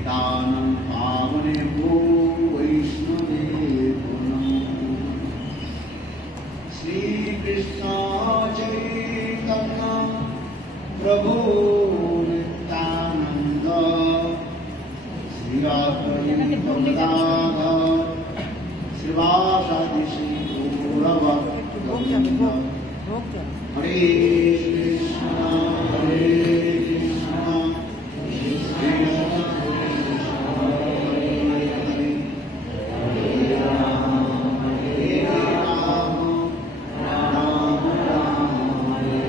पतितानां पावनेभ्यो वैष्णवेभ्यो नमो। श्रीकृष्ण चैतन्य प्रभु नित्यानंद श्री अद्वैत श्रीवासादि श्री गौरभक्तवृंद। हरे कृष्ण हरे कृष्ण कृष्ण हरे राम राम राम हरे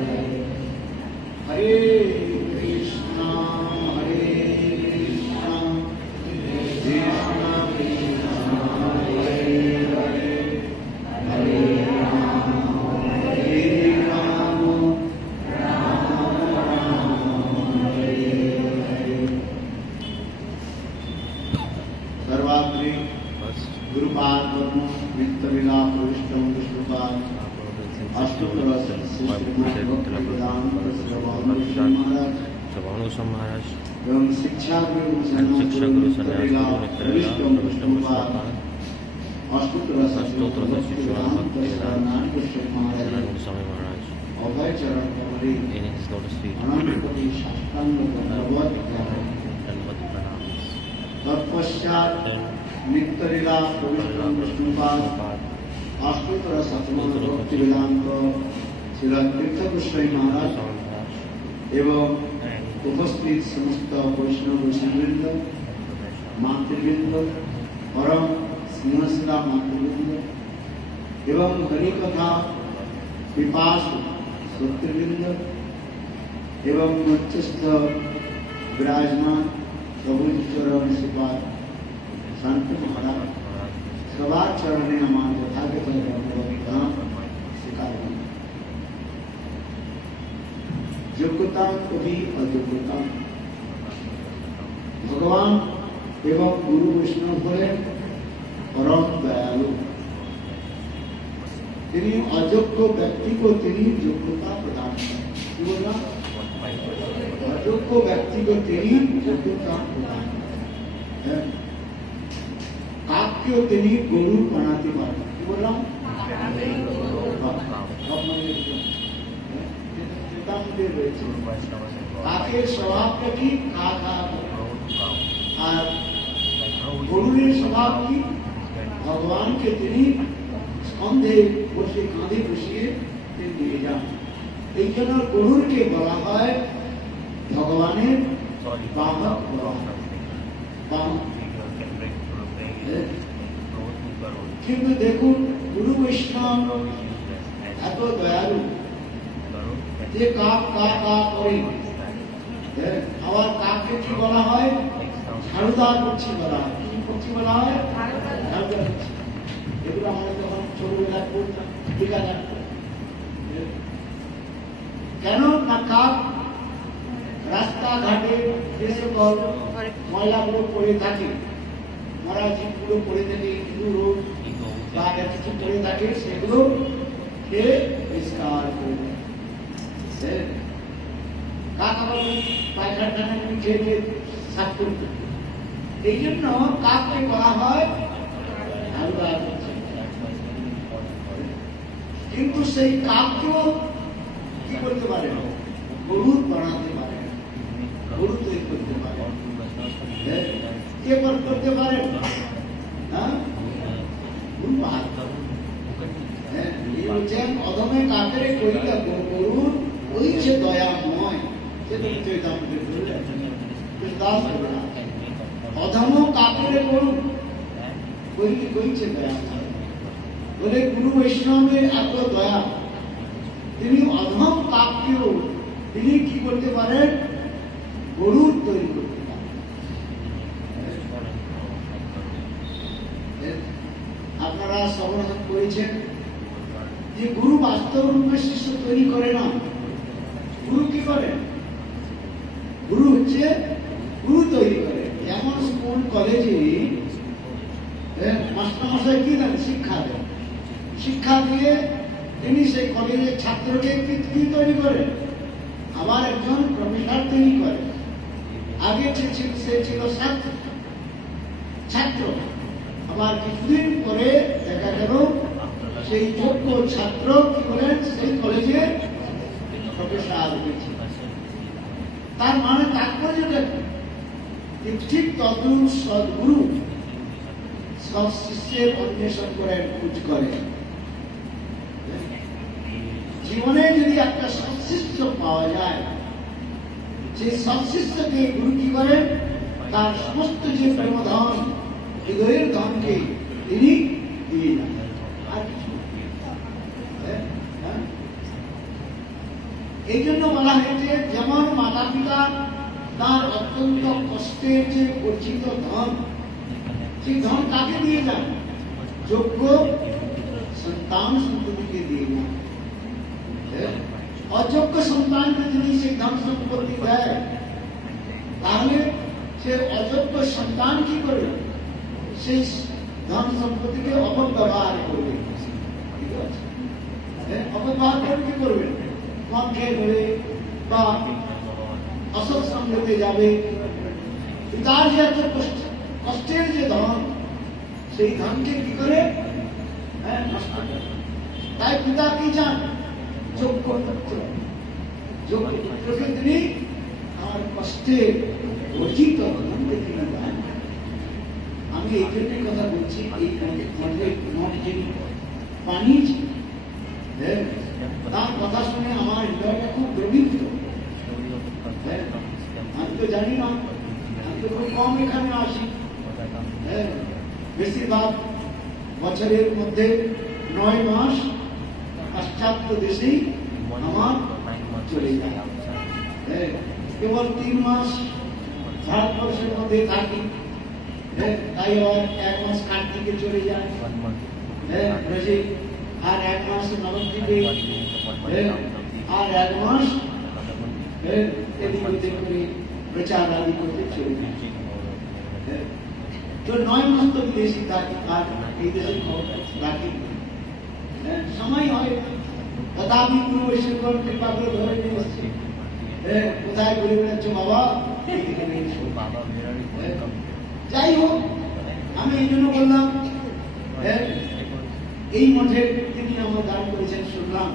हरे। हरे कृष्ण हरे कृष्ण कृष्ण कृष्ण हरे हरे। हरे राम सर्वात्रि गुरुपाद नित्यलीला प्रविष्टम विष्णुपाद अष्टोत्तर महाराज एवं शिक्षा गुरु नित्यलीला प्रविष्टम विष्णुपाद अष्टोत्तर महाराज अभय चरण कमली in his lotus feet अनंतकोटि साष्टांग दंडवत pranams. तत्पश्चात नित्यलीला प्रविष्टम विष्णुपाद अष्टोत्तर सतमन भक्ति वेदांत श्री तीर्थ गोस्वामी महाराज एवं उपस्थित समस्त वैष्णव ऋषिवृंद मातृवृंद परम सिंहसरा मातृवृंद एवं हरिकथा पिपासु श्रोतृवृंद एवं मध्यस्थ विराजमान प्रभु चरण श्रीपाद संत महाराज सवार चरणे हमार यथागत स्वीकार योग्यता कभी अयोग्यता भगवान एवं गुरु वैष्णव बोले परम दयालु তিনি অযোগ্য ব্যক্তিকে তিনি যোগ্যতা প্রদান করেন। কি বললাম? অযোগ্য ব্যক্তিকে তিনি যোগ্যতা প্রদান করেন। কাককেও তিনি গরু বানাতে পারেন। কি বললাম? কাকের স্বভাবটা কি? আর গরুর স্বভাব কি? ভগবানকে তিনি স্কন্ধে বসে কাঁধে বসিয়ে নিয়ে যান। এই জন্য গরুরকে বলা হয় ভগবানের বাহক বলা হয়। কিন্তু দেখুন গুরু বৈষ্ণব এত দয়ালু যে কাক কা কা করে, আবার কাককে কি বলা হয়? ঝাড়ুদার পক্ষী বলা হয়। কি পক্ষী বলা হয়? ঝাড়ুদার পক্ষী। এগুলো আমরা যখন ছোটবেলায় পড়তাম টিকা জানতো। কেন না কাক রাস্তাঘাটে যে সকল ময়লাগুলো পড়ে থাকে, মরা জীবগুলো পড়ে থাকে, ইঁদুর রোগ বা কিছু পড়ে থাকে, সেগুলো খেয়ে পরিষ্কার করে দেয়। কাক আবার পায়খানা খেয়ে সাফ করতে। এই জন্য কাককে বলা হয় ঝাড়ুদার। কিন্তু সেই কাককেও কি করতে পারে? গরুর বানাতে পারে, গরু তৈরি করতে পারে। কে করতে পারে? অধমে কাকের কইটা গরুর ওই যে দয়াময় অধম কাকের গরু কইছে দয়াময় বলে গুরু বৈষ্ণবের এত দয়া, তিনি অধম কাককেও তিনি কি করতে পারেন? গরুর তৈরি করতে পারেন। আপনারা শ্রবণ করেছেন যে গুরু বাস্তব রূপে শিষ্য তৈরি করে না। গুরু কি করে? গুরু হচ্ছে গুরু তৈরি করে। যেমন স্কুল কলেজে মাস্টারমশাই কি দেন? শিক্ষা দেন। শিক্ষা দিয়ে তিনি সেই কলেজের ছাত্রকে কি তৈরি করেন? আবার একজন প্রফেসর তৈরি করেন। আগে সে ছিল ছাত্র, আবার কিছুদিন পরে দেখা গেল সেই যোগ্য ছাত্র কি বলেন সেই কলেজে প্রফেসর হয়েছে। তার মানে তাৎপর্যটা ঠিক তদুন সদ্গুরু সব শিষ্যের অন্বেষণ করেন, খোঁজ করেন। জীবনে যদি একটা সৎশিষ্য পাওয়া যায়, সেই সৎশিষ্যকে গুরু কি করেন, তার সমস্ত যে প্রেমধন হৃদয়ের ধনকে তিনি দিয়ে যান, আর কিছু। এই জন্য বলা হয়েছে যেমন মাতা পিতা তার অত্যন্ত কষ্টের যে অর্জিত ধন, সেই ধন কাকে দিয়ে যান, যোগ্য সন্তান সন্ততিকে দিয়ে যান। অযোগ্য সন্তানকে যদি সেই ধন সম্পত্তি দেয়, তাহলে সে অযোগ্য সন্তান কি করবে, সেই ধন সম্পত্তিকে অপব্যবহার করবে। ঠিক আছে, অপব্যবহার করে কি করবে, মদ খেয়ে দেবে বা অসৎ সঙ্গতে যাবে। তার যে এত কষ্টের যে ধন, সেই ধনকে কি করে নষ্ট করে। তাই পিতা কি চান, যোগ্য পুত্র, যোগ্য পুত্রকে তিনি আমার কষ্টে অর্জিত ধনকে তিনি দেন। আমি এই জন্যই কথা বলছি, এই মঠ যিনি বানিয়েছি, তার কথা শুনে আমার হৃদয়টা খুব দ্রবীভূত। আমি তো জানি না, আমি তো খুব কম এখানে আসি। বেশিরভাগ বছরের মধ্যে 9 মাস পাশ্চাত্য দেশেই আমার চলে যায়। কেবল 3 মাস ভারতবর্ষের মধ্যে থাকি, তাই আবার 1 মাস কার্তিকে চলে যায় ব্রাজিল, আর 1 মাস নবদ্বীপে, আর 1 মাস এদিক ওদিক করে প্রচার আদি করতে চলে যায়। তো 9 মাস তো বিদেশি থাকি, আর এই দেশে রাখি, সময় হয়। তথাপি গুরু বৈষ্ণব কৃপা করে ধরে নিয়ে এসছে। কোথায় ঘুরে বেড়াচ্ছ বাবা, যাই হোক, আমি এই জন্য বললাম, এই মঠের তিনি আমার দান করেছেন শুনলাম,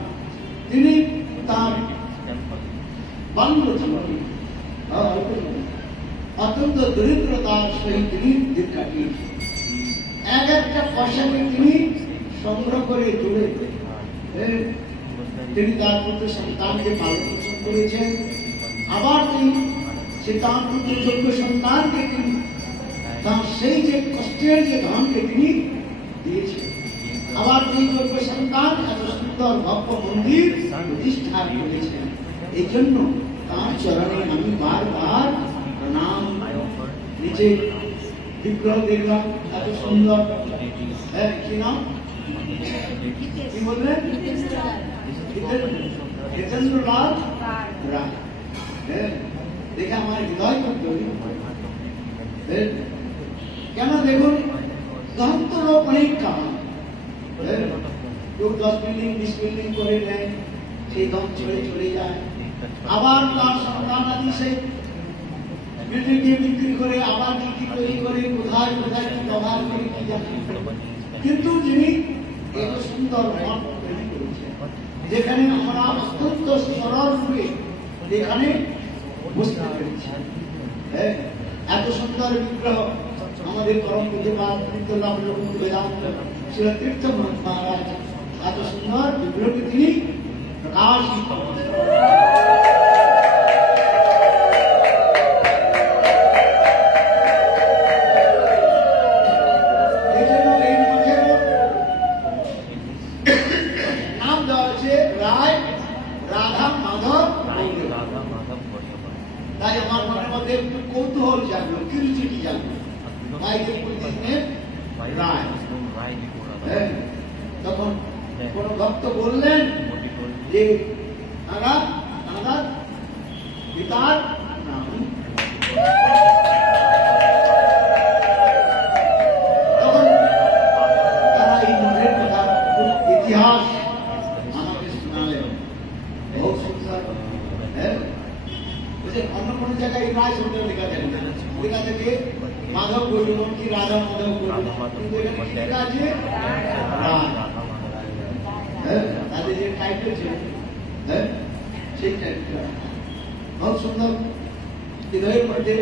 তিনি তার বাল্য জীবনে অত্যন্ত দরিদ্রতার সহিত তিনি দিন কাটিয়েছেন। একটা পয়সাকে তিনি সংগ্রহ করে তুলে তিনি তার পুত্র সন্তানকে পালন পোষণ করেছেন। আবার তিনি সে তার পুত্র যোগ্য সন্তানকে তিনি তার সেই যে কষ্টের যে ধনকে তিনি দিয়েছেন। আবার সেই যোগ্য সন্তান এত সুন্দর ভব্য মন্দির প্রতিষ্ঠা করেছেন। এই জন্য তার চরণে আমি বারবার প্রণাম। নিচে বিগ্রহ দেখলাম এত সুন্দর, কি নাম কি বললেন, জিতেন্দ্রলাল রায়। দেখে আমার হৃদয় খুব গভীর। কেন দেখুন, ধন তো লোক অনেক কামান, লোক 10 বিল্ডিং 20 বিল্ডিং করে নেয়, সেই ধন চলে যায়। আবার তার সন্তান আদি সেই বিল্ডিং বিক্রি করে আবার কি তৈরি করে, কোথায় কোথায় কি ব্যবহার করে কি জানি। কিন্তু যিনি এত সুন্দর মঠ তৈরি করেছেন, যেখানে আমরা অত্যন্ত সরল রূপে এখানে বুঝতে পেরেছি। এত সুন্দর বিগ্রহ আমাদের পরম পূজ্যপাদ তীর্থলাভ বেদান্ত শ্রী তীর্থ মহারাজ এত সুন্দর বিগ্রহকে তিনি প্রকাশিত করেছেন। তাই আমার মনের মধ্যে একটু কৌতূহল জাগলো, কিউরিওসিটি জাগলো, রায়। তখন কোন ভক্ত বললেন যে পিতার নাম, তখন তারা এই মঠের কথা ইতিহাস আমাকে শোনালেন। বহু সুন্দর যে অন্য কোনো জায়গায় রায় শব্দ লেখা থাকে না, লেখা থাকে মাধব গৌরীমন কি রাধা মাধব গৌরীমন, কিন্তু এখানে কি লেখা আছে রায়। তাদের যে টাইটেল ছিল সেই টাইটেল बहुत সুন্দর হৃদয়ের মধ্যে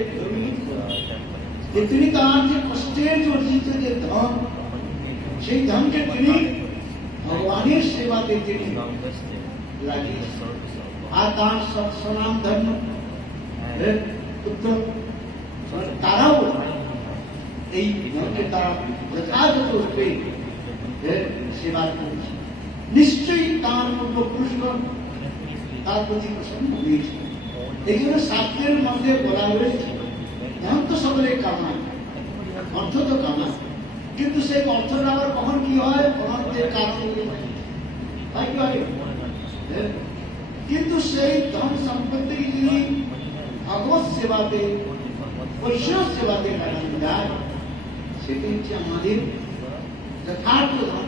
তিনি তার যে কষ্টের অর্জিত যে ধন, সেই ধনকে তিনি ভগবানের সেবাতে তিনি লাগিয়েছেন। আর তার সনাম ধর্ম পুত্র তারাও এই ধনকে তারা যথাযথ রূপে সেবা করেছে। নিশ্চয়ই তার পূর্বপুরুষগণ তার প্রতি প্রসন্ন হয়েছে। এই জন্য শাস্ত্রের মধ্যে বলা হয়েছে ধন তো সকলের কামনা, অর্থ তো কামনা, কিন্তু সেই অর্থটা আবার কখন কি হয়, অনর্থের কারণ হয় কি হয়। কিন্তু সেই ধন সম্পত্তি যদি ভগবত সেবাতে বৈষ্ণব সেবাতে লাগানো যায়, সেটি হচ্ছে আমাদের যথার্থ ধন।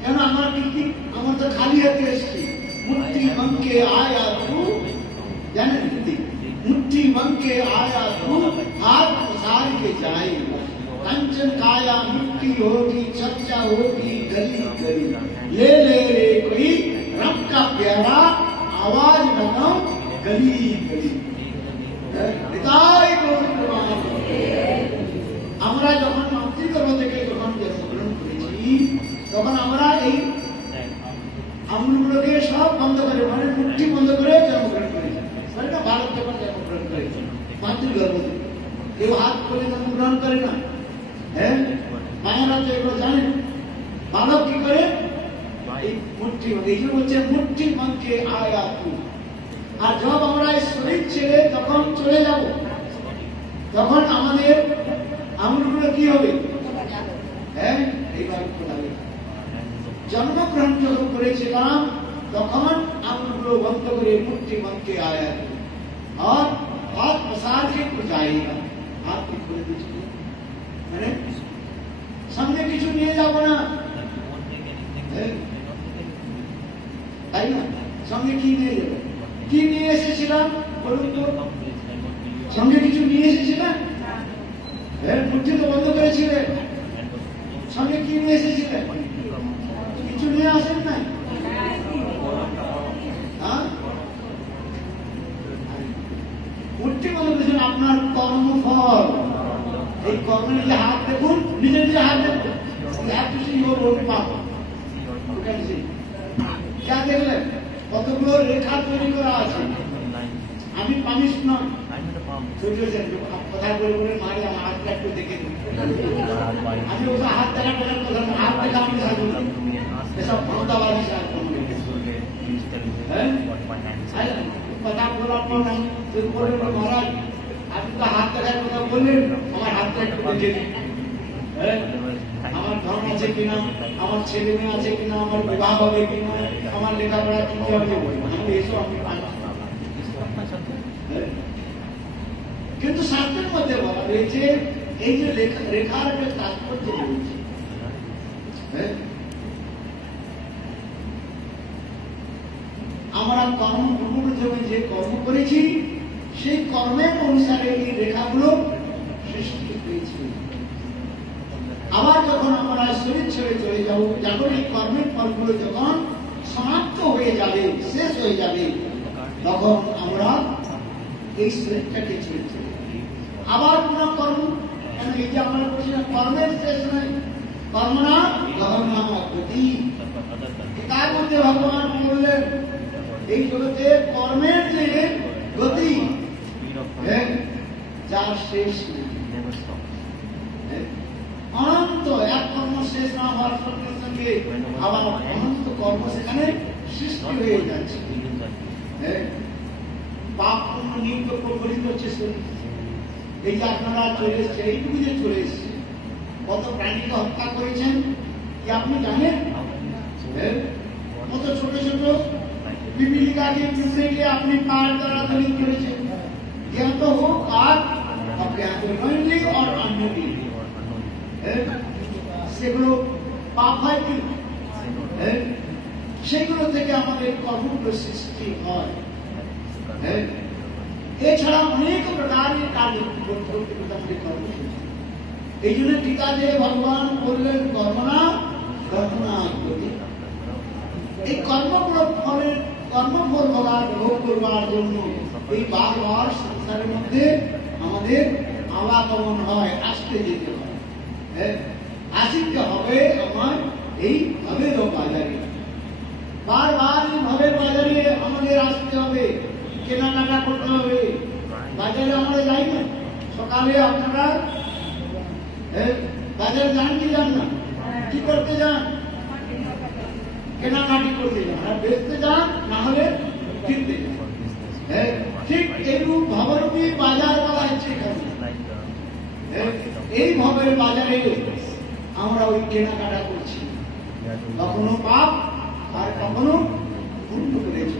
কেন আমার কি আমার তো খালি হাতে এসছি, মুঠি বঙ্কে আয়া তু, জানেন দিদি, মুঠি বঙ্কে আয়া तू हाथ पसार के जाएगा, कंचन काया मिट्टी होगी, चर्चा होगी गली गली, ले ले रे कोई रब का प्यारा आवाज लगाओ गली गली। আমরা যখন মাতৃগর্ভ থেকে যখন জন্মগ্রহণ করেছি, তখন আমরা এই আমলগুলোকে সব বন্ধ করে, মানে মুঠি বন্ধ করে জন্মগ্রহণ করেছি। ভারত যখন জন্মগ্রহণ করেছে মাতৃগর্ভ থেকে, কেউ হাত করে জন্মগ্রহণ করে না। হ্যাঁ, মায়েরা তো এগুলো জানেন। বালক কি করে এই মুঠি, এই যে বলছে মুঠি মনকে আয়া তু। আর যখন আমরা এই শরীর ছেড়ে যখন চলে যাব, তখন আমাদের আমলগুলো কি হবে? হ্যাঁ, এইবার জন্মগ্রহণ যখন করেছিলাম তখন আমলগুলো বন্ধ করে মুঠি মনকে আয়া তু আর हाथ पसार के जाएगा। हाथ की खुले दीजिए, মানে সামনে কিছু নিয়ে যাব না, তাই না? সঙ্গে কি নিয়ে যাব? কি নিয়ে এসেছিলাম বলুন তো? সঙ্গে কিছু নিয়ে এসেছিলেন? মুঠি তো বন্ধ করেছিলেন, সঙ্গে কি নিয়ে এসেছিলেন? কিছু নিয়ে আসেন নাই? মুঠি বন্ধ করেছেন আপনার কর্মফল। এই কর্মের যে হাত দেখুন, নিজের নিজে হাত দেখুন, যা দেখলেন কতগুলো রেখা তৈরি করা আছে। আমি পানিশ নয়, কথা বলে বলে মারি আমার হাতটা একটু দেখে দিন। আমি ওটা হাত দেখার কথা, হাত দেখা আমি সাহায্য করি, এসব ক্ষমতাবাদী সাহায্য করি। কথা বলার পর মহারাজ আপনি তো হাত দেখার কথা বললেন, আমার হাতটা একটু দেখে দিন। আমার ধর্ম আছে কিনা, আমার ছেলে মেয়ে আছে কিনা, আমার বিবাহ হবে কিনা, আমার লেখাপড়া কি হবে, আমি এসব আমি কিন্তু শাস্ত্রের মধ্যে বলা হয়েছে এই যে রেখার একটা তাৎপর্য রয়েছে। আমরা কর্ম পূর্বজন্মে যে কর্ম করেছি সেই কর্মের অনুসারে এই রেখাগুলো সৃষ্টি হয়েছে। আবার যখন আমরা শরীর ছেড়ে চলে যাব, যখন এই কর্মের ফলগুলো যখন সমাপ্ত হয়ে যাবে, শেষ হয়ে যাবে, তখন আমরা এই শরীরটাকে ছেড়ে চলে আবার কোন কর্ম, কেন এই যে আমরা বলছি না কর্মের শেষ নয়, কর্ম না গহন গতি। তার মধ্যে ভগবান বললেন এই জগতে কর্মের যে গতি যার শেষ নেই, অনন্ত, এক কর্ম শেষ না হওয়ার সঙ্গে সঙ্গে আবার অনন্ত কর্ম সেখানে সৃষ্টি হয়ে যাচ্ছে। পাপ পূর্ণ নিত্য প্রবলিত হচ্ছে শরীর। এই যে আপনারা চলে এসছে, এইটুকু যে চলে এসছে, কত প্রাণীকে হত্যা করেছেন কি আপনি জানেন? কত ছোট ছোট পিপিলিকাকে পিঁপড়েকে আপনি পার ধরাধরি করেছেন, জ্ঞাত হোক আর অজ্ঞাত, নইলি আর আনলি। সেগুলো পাপ হয় কি? সেগুলো থেকে আমাদের কর্মগুলো সৃষ্টি হয়। এছাড়া অনেক প্রকারের কার্য করতে আমাদের কর্ম। এই জন্য গীতাতে ভগবান বললেন কর্মনা কর্মনা করতে। এই কর্মগুলো ফলের কর্মফল ভোগ করবার জন্য এই বারবার সংসারের মধ্যে আমাদের আবাগমন হয়, আসতে যেতে হয়। আসিতে হবে আমার এই ভাবের বাজারে, বারবার এই ভাবের বাজারে আমাদের আসতে হবে, কেনাকাটা করতে হবে। বাজারে আমরা যাই না, সকালে আপনারা বাজারে যান কি যান না? কি করতে যান? কেনাকাটি করতে যান, আর বেচতে যান, না হলে কিনতে যান। ঠিক এইরূপ ভাবরূপী বাজার বলা হচ্ছে এখানে। এই ভাবের বাজারে আমরা ওই কেনাকাটা করছি, কখনো পাপ আর কখনো পূর্ণ করেছি,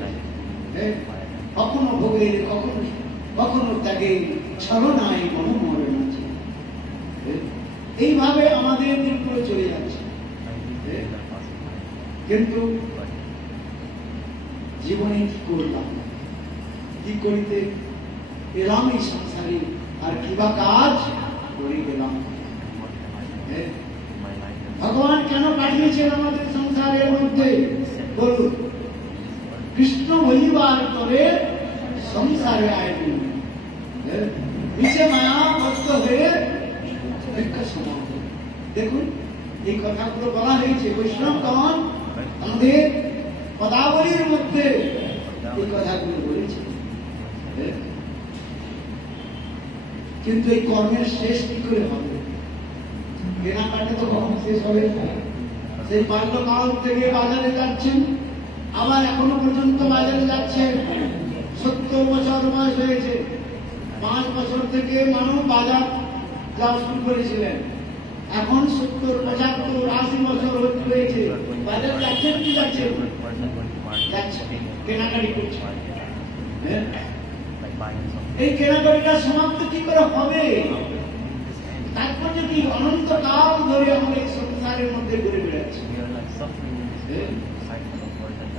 কখনো ভোগের কখনো ত্যাগে ছলনায় মনোমরণ আছে। এইভাবে আমাদের দিনগুলো চলে যাচ্ছে। কিন্তু জীবনে কি করলাম, কি করিতে এলাম এই সংসারে, আর কিবা কাজ করে গেলাম? ভগবান কেন পাঠিয়েছেন আমাদের সংসারের মধ্যে বলুন? কৃষ্ণ বলিবার তরে সংসারে আয়োজন, নিচে মায়াবদ্ধ হয়ে সমাপ্ত। দেখুন এই কথাগুলো বলা হয়েছে বৈষ্ণবগণ আমাদের পদাবলীর মধ্যে এই কথাগুলো বলেছে। কিন্তু এই কর্মের শেষ কি করে হবে? কেনাকাটা তো কখন শেষ হবে? সেই বাল্যকাল থেকে বাজারে যাচ্ছেন, আবার এখনো পর্যন্ত বাজারে যাচ্ছেন। 70 বছর বয়স হয়েছে, 5 বছর থেকে মানুষ বাজার যাওয়া শুরু করেছিলেন। এখন 70, 75, 80 বছর হয়েছে, বাজারে যাচ্ছেন কি যাচ্ছেন? কেনাকাটি করছে। এই কেনাকাটিটা সমাপ্ত কি করে হবে? তাৎপর্য কি? অনন্তকাল ধরে আমরা এই সংসারের মধ্যে ঘুরে বেড়াচ্ছি।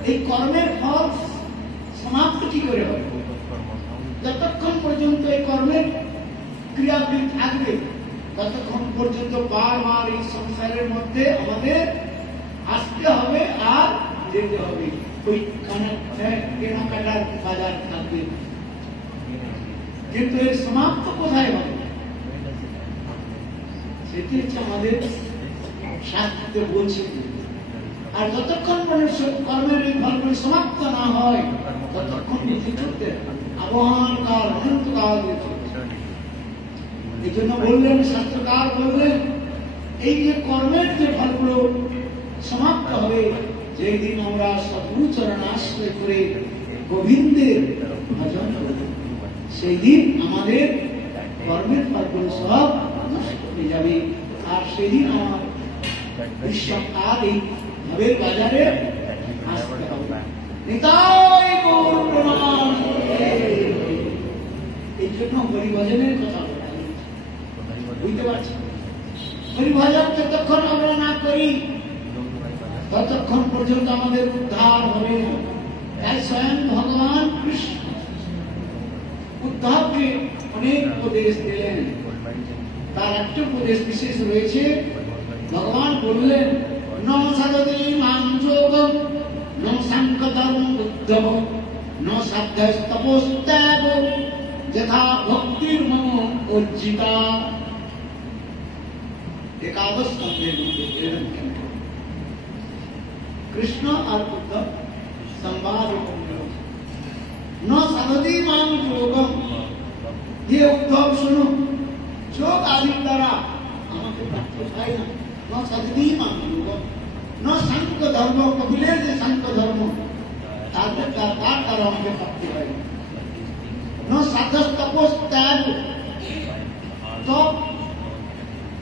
এই কর্মের ফল সমাপ্ত কি করে হবে? যতক্ষণ পর্যন্ত এই কর্মের ক্রিয়াগুলি থাকবে, ততক্ষণ পর্যন্ত বারবার এই সংসারের মধ্যে আমাদের আসতে হবে আর যেতে হবে। ওই কেনাকাটার বাজার থাকবে, কিন্তু এর সমাপ্ত কোথায় হবে? সেটি হচ্ছে আমাদের শাস্ত্রে বলছে। আর যতক্ষণ কর্মের এই ফলগুলি সমাপ্ত না হয়, ততক্ষণ বেঁচে চলতে আবহান কাল, অনন্তকাল। এই জন্য বললেন, শাস্ত্রকার বললেন, এই যে কর্মের যে ফলগুলো সমাপ্ত হবে, যেদিন আমরা সদ্গুরুচরণ আশ্রয় করে গোবিন্দের ভজন করব, সেই দিন আমাদের কর্মের ফলগুলো সব নষ্ট হয়ে যাবে। আর সেদিন আমার বিশ্বকাল এই ভাবের বাজারে আসতে হবে। নিতাই গৌর প্রণাম। এই জন্য হরিভজনের কথা বুঝতে পারছি। হরিভজন যতক্ষণ আমরা না করি, ততক্ষণ পর্যন্ত আমাদের উদ্ধার হবে না। তাই স্বয়ং ভগবান কৃষ্ণ উদ্ধবকে অনেক উপদেশ দিলেন। তার একটা উপদেশ বিশেষ রয়েছে। ভগবান বললেন, ন সাধতি মাং যোগম, ন সাংকধর্ম উদ্ধব, ন সাধ্যস্তপস্ত্যাগ, যথা ভক্তির মম অর্জিতা। একাদশ স্কন্ধের মধ্যে কৃষ্ণ আর উদ্ধব সংবাদ। ন সাধতি মাং যোগম, হে উদ্ধব শুনো, যোগ আদির দ্বারা আমাকে প্রাপ্ত হয় না। ন সাধতি মাং যোগম, ন সাংখ্য ধর্ম, কপিলের যে সাংখ্য ধর্ম, তার দ্বারা আমাকে প্রাপ্তি হয় না। ন সাধ্যস্তপস্ত্যাগ, তপ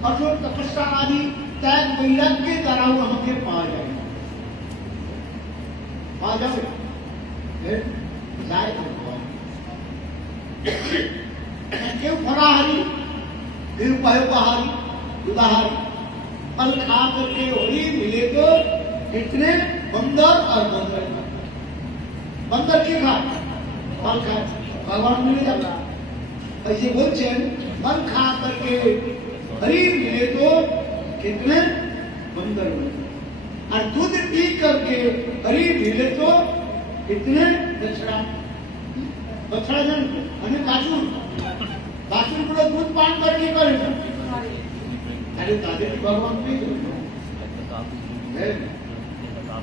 কঠোর তপস্যা আদি ত্যাগ বৈরাগ্যের দ্বারাও আমাকে পাওয়া যায় না। পাওয়া যাবে যায় কেউ फराहारी, केव पयोपहारी, दुधाहारी। फल खा करके होली मिले तो कितने बंदर और बंदर बंदर की खाए फल खाए भगवान मिले जाता ऐसे बोलते मन खा करके हरी मिले तो कितने बंदर मिले और दूध पी करके हरी मिले तो कितने बछड़ा बछड़ा जन અને બાસુર બાસુર को दूध पान करके करे अरे दादे भगवान नहीं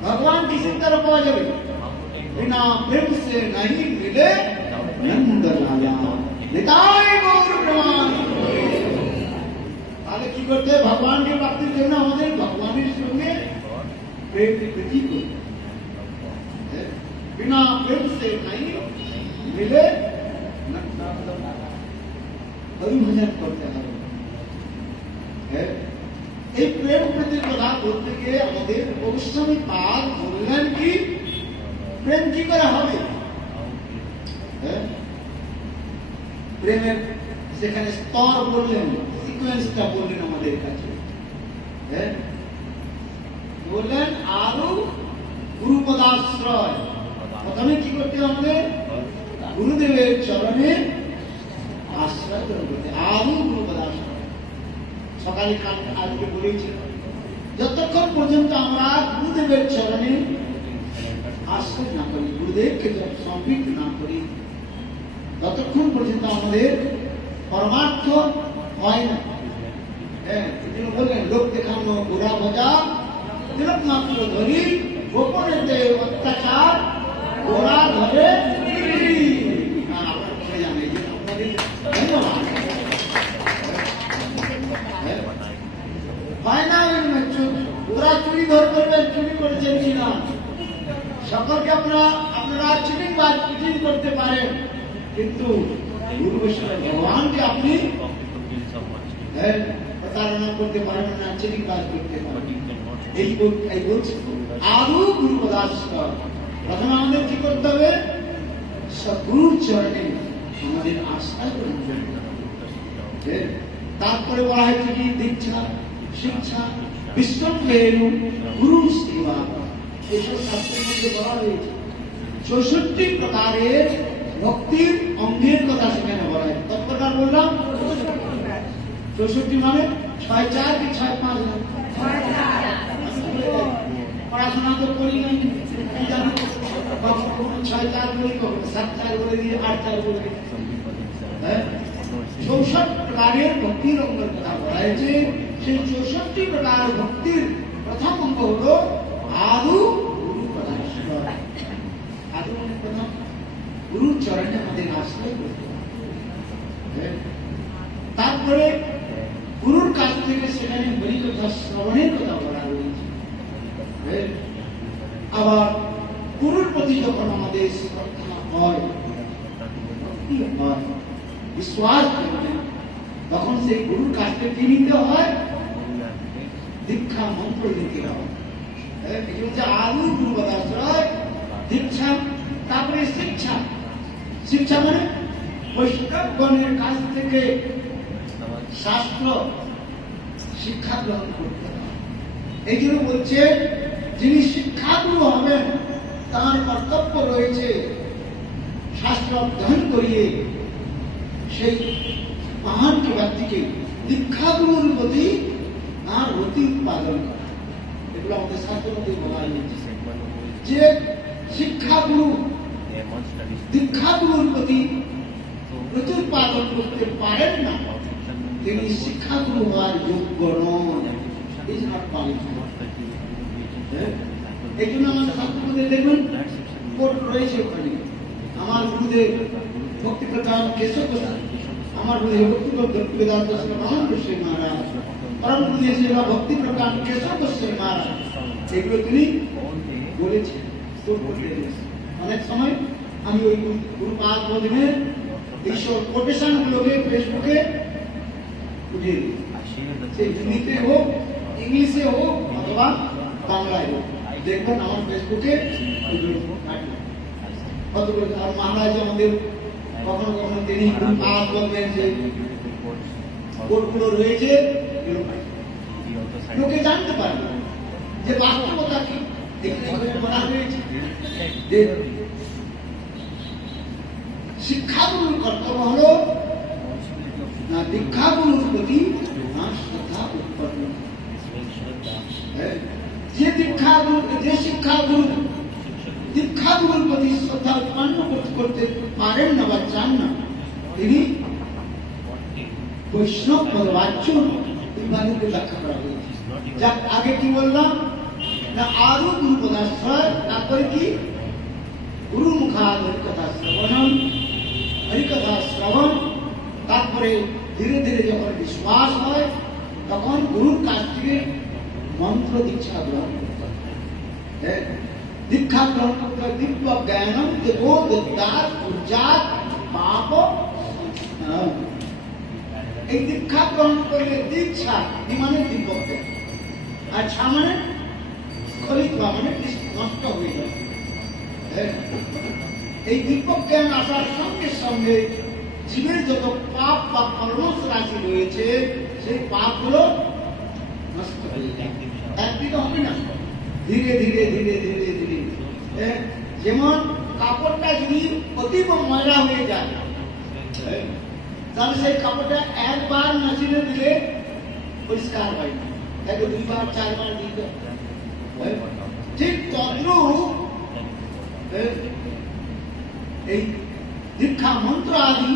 भगवान किसी तरह पावा जाए बिना प्रेम से नहीं मिले नंद लाला निताय गौर प्रेमानंद তাহলে কি করতে ভগবানকে প্রাপ্তির জন্য আমাদের ভগবানের সঙ্গে প্রেম প্রীতি করতে बिना प्रेम से नहीं मिले হরিভজন করতে হবে এই প্রেম প্রীতির কথা বলতে গিয়ে আমাদের গোস্বামী পাদ বললেন কি প্রেম কি করে হবে প্রেমের সেখানে স্তর বললেন সিকোয়েন্সটা বললেন আমাদের কাছে বললেন আরো গুরুপদাশ্রয় প্রথমে কি করতে হবে গুরুদেবের চরণে আশ্রয় গ্রহণ করতে আরো গুরুপদাশ্রয় সকালে আজকে বলেছি যতক্ষণ পর্যন্ত আমরা গুরুদেবের চরণে আশ্রয় না করি গুরুদেবকে সমর্পিত না করি ততক্ষণ পর্যন্ত আমাদের পরমার্থ হয় না তিনি বললেন লোক দেখানো গোড়া ভজা তিলক মাত্র ধরি গোপনেতে অত্যাচার গোড়া ধরে আপনারা জানেন আপনাদের ধন্যবাদ হয় না ওরা চুরি ধর করবেন চুরি করেছেন কিনা সকলকে আপনারা চিটিং বা চিটিং করতে পারেন কিন্তু গুরু বৈষ্ণব ভগবানকে আপনি প্রতারণা করতে পারবেন না চিটিং বাজ করতে পারবেন এই বলছি আরো গুরু পদাশ্রয় প্রথমে আমাদের কি করতে হবে সদ্গুরুর চরণে আমাদের আশ্রয় গ্রহণ করতে হবে তারপরে বলা হয়েছে কি দীক্ষা শিক্ষা বিশ্বম্ভেরু গুরু সেবা এসব শাস্ত্রের মধ্যে বলা হয়েছে 64 প্রকারের ভক্তির অঙ্গের কথা সেখানে বলা হয় কত প্রকার বললাম 64 মানে 6-4 কি 6-5 পড়াশোনা তো করি নাই জানো 6-4 বলি কখনো 7-4 বলে দিয়ে 8-4 বলে দিয়ে 64 প্রকারের ভক্তির অঙ্গের কথা বলা হয়েছে সেই 64 প্রকার ভক্তির প্রথম অঙ্গ হলো আদু গুরু পদাশ্রয় আদু মানে প্রথম গুরু চরণে আমাদের আশ্রয় করতে হবে তারপরে গুরুর কাছ থেকে সেখানে হরিকথা শ্রবণের কথা বলা রয়েছে আবার গুরুর প্রতি যখন আমাদের শ্রদ্ধা হয় বিশ্বাস তখন সেই গুরুর কাছ থেকে কি নিতে হয় দীক্ষা মন্ত্র নিতে হয় আলু গুরু পদাশ্রয় দীক্ষা তারপরে শিক্ষা শিক্ষা মানে বৈষ্ণবগণের কাছ থেকে শাস্ত্র শিক্ষা গ্রহণ করতে হবে এই জন্য বলছে যিনি শিক্ষাগুরু হবেন তার কর্তব্য রয়েছে শাস্ত্র অধ্যয়ন করিয়ে সেই মহান ব্যক্তিকে দীক্ষাগুরুর প্রতি তার রতি উৎপাদন করা এগুলো আমাদের শাস্ত্রের মধ্যে বলা হয়েছে যে শিক্ষাগুরু দীক্ষাগুরুর প্রতি রতি উৎপাদন করতে পারেন না তিনি শিক্ষাগুরু হওয়ার যোগ্য নন এই জন্য আমাদের শাস্ত্রের মধ্যে দেখবেন কোর্ট রয়েছে ওখানে আমার গুরুদেব ভক্তি প্রধান কেশব আমার গুরুদেব ভক্তি বেদান্ত মহান গোস্বামী মহারাজ পরম গুরুদেব সেবা ভক্তি প্রধান কেশব গোস্বামী মহারাজ এগুলো তিনি বলেছেন অনেক সময় আমি ওই গুরুপাদ বোধনের এইসব কোটেশন গুলোকে ফেসবুকে উঠিয়ে দিই সেই হিন্দিতে হোক ইংলিশে হোক অথবা বাংলায় হোক দেখবেন আমার ফেসবুকে আর মহারাজ আমাদের কখনো কখনো তিনি গুরুপাদ বলবেন যে কোর্টগুলো রয়েছে লোকে জানতে পারবে যে বাস্তবতা কি এখানে বলা হয়েছে যে শিক্ষাগুরুর কর্তব্য হলো না দীক্ষাগুরুর প্রতি না শ্রদ্ধা উৎপন্ন। যে দীক্ষাগুরুর প্রতি শ্রদ্ধা উৎপন্ন করতে পারেন না বা চান না, তিনি বৈষ্ণব পদবাচ্য বিবাদকে ব্যাখ্যা করা হয়েছে। যাক, আগে কি বললাম না আরো গুরু পদাশ্রয়, তারপরে কি গুরু মুখাদ হরিকথা শ্রবণ, হরিকথা শ্রবণ, তারপরে ধীরে ধীরে যখন বিশ্বাস হয় তখন গুরুর কাছ থেকে মন্ত্র দীক্ষা গ্রহণ করতে হবে। দীক্ষা গ্রহণ করতে হবে দিব্য জ্ঞানম দেবো বিদ্যাত উজ্জাত পাপ। এই দীক্ষা গ্রহণ করলে দীক্ষা মানে দিব্য জ্ঞান, আর ছা মানে খরিদ্বা মানে নষ্ট হয়ে যাবে। এই দিব্য জ্ঞান আসার সঙ্গে সঙ্গে জীবের যত পাপ বা কর্মস রাশি রয়েছে সেই পাপগুলো নষ্ট হয়ে যায়। একদিকে হবে না, ধীরে ধীরে ধীরে ধীরে ধীরে। যেমন কাপড়টা যদি অতীব ময়লা হয়ে যায় তাহলে সেই কাপড়টা একবার মেশিনে দিলে পরিষ্কার হয় না, তাকে দুইবার চারবার দিতে। ঠিক তদ্রূপ এই দীক্ষা মন্ত্র আদি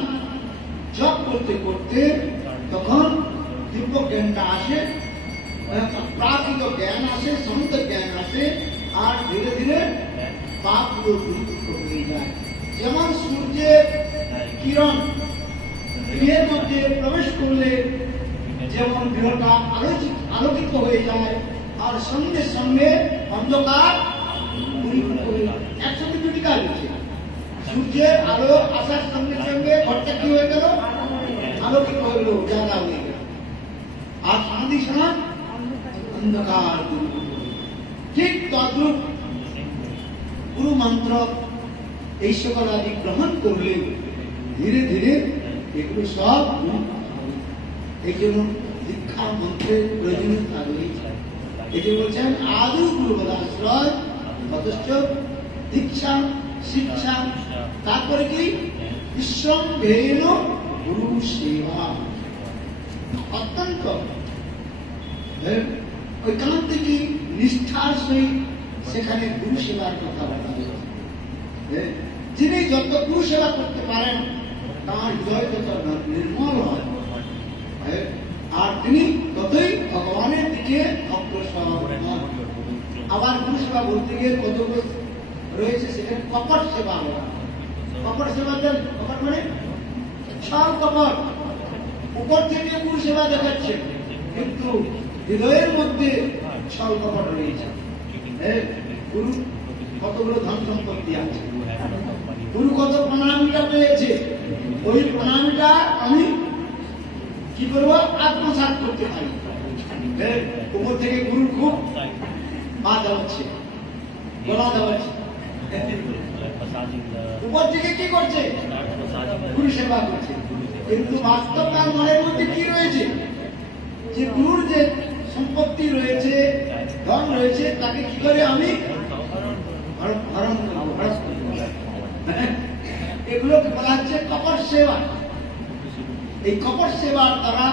জপ করতে করতে তখন দিব্য জ্ঞানটা আসে, প্রাকৃত জ্ঞান আসে, সমুদ্র জ্ঞান আসে, আর ধীরে ধীরে পাপগুলো বিলুপ্ত হয়ে যায়। যেমন সূর্যের কিরণ গৃহের মধ্যে প্রবেশ করলে যেমন গৃহটা আলোকিত হয়ে যায়, আর সঙ্গে সঙ্গে অন্ধকার দূরীভূত হয়ে যায়। একসাথে দুটি কাজ হচ্ছে, সূর্যের আলো আসার সঙ্গে সঙ্গে ঘরটা কি হয়ে গেল, আলোকিত হয়ে গেল, জায়গা হয়ে গেল, আর সারাদিন সারা অন্ধকার। ঠিক তদ্রূপ গুরু মন্ত্র এই সকল আদি গ্রহণ করলে ধীরে ধীরে এগুলো সব। এই জন্য দীক্ষা মন্ত্রের প্রয়োজনীয়তা রয়েছে। এটি বলছেন আদৌ গুরু পদাশ্রয় যথেষ্ট দীক্ষা শিক্ষা, তারপরে কি বিশ্রম ভেন গুরু সেবা। অত্যন্ত ঐকান্তিক নিষ্ঠার সহিত সেখানে গুরু সেবার কথা বলা হয়েছে। যিনি যত গুরু সেবা করতে পারেন তার হৃদয় তত নির্মল হয়, আর তিনি ততই ভগবানের দিকে অগ্রসর হন। আবার গুরু সেবা বলতে গিয়ে কতগুলো রয়েছে, সেখানে কপট সেবা বলা। কপট সেবা কপট মানে সব কপট, উপর থেকে গুরু সেবা দেখাচ্ছে কিন্তু হৃদয়ের মধ্যে ছল কপট রয়েছে। গুরু কতগুলো ধন সম্পত্তি আছে, গুরু কত প্রণামীটা পেয়েছে, ওই প্রণামীটা আমি কি করবো আত্মসাৎ করতে পারি। উপর থেকে গুরুর খুব পা দেওয়াচ্ছে, গলা দেওয়াচ্ছে, উপর থেকে কি করছে গুরু সেবা করছে, কিন্তু বাস্তব তার মনের মধ্যে কি রয়েছে, যে গুরুর যে সম্পত্তি রয়েছে, ধন রয়েছে, তাকে কি করে আমি হরণ করবো। এগুলোকে বলা হচ্ছে কপট সেবা। এই কপট সেবার দ্বারা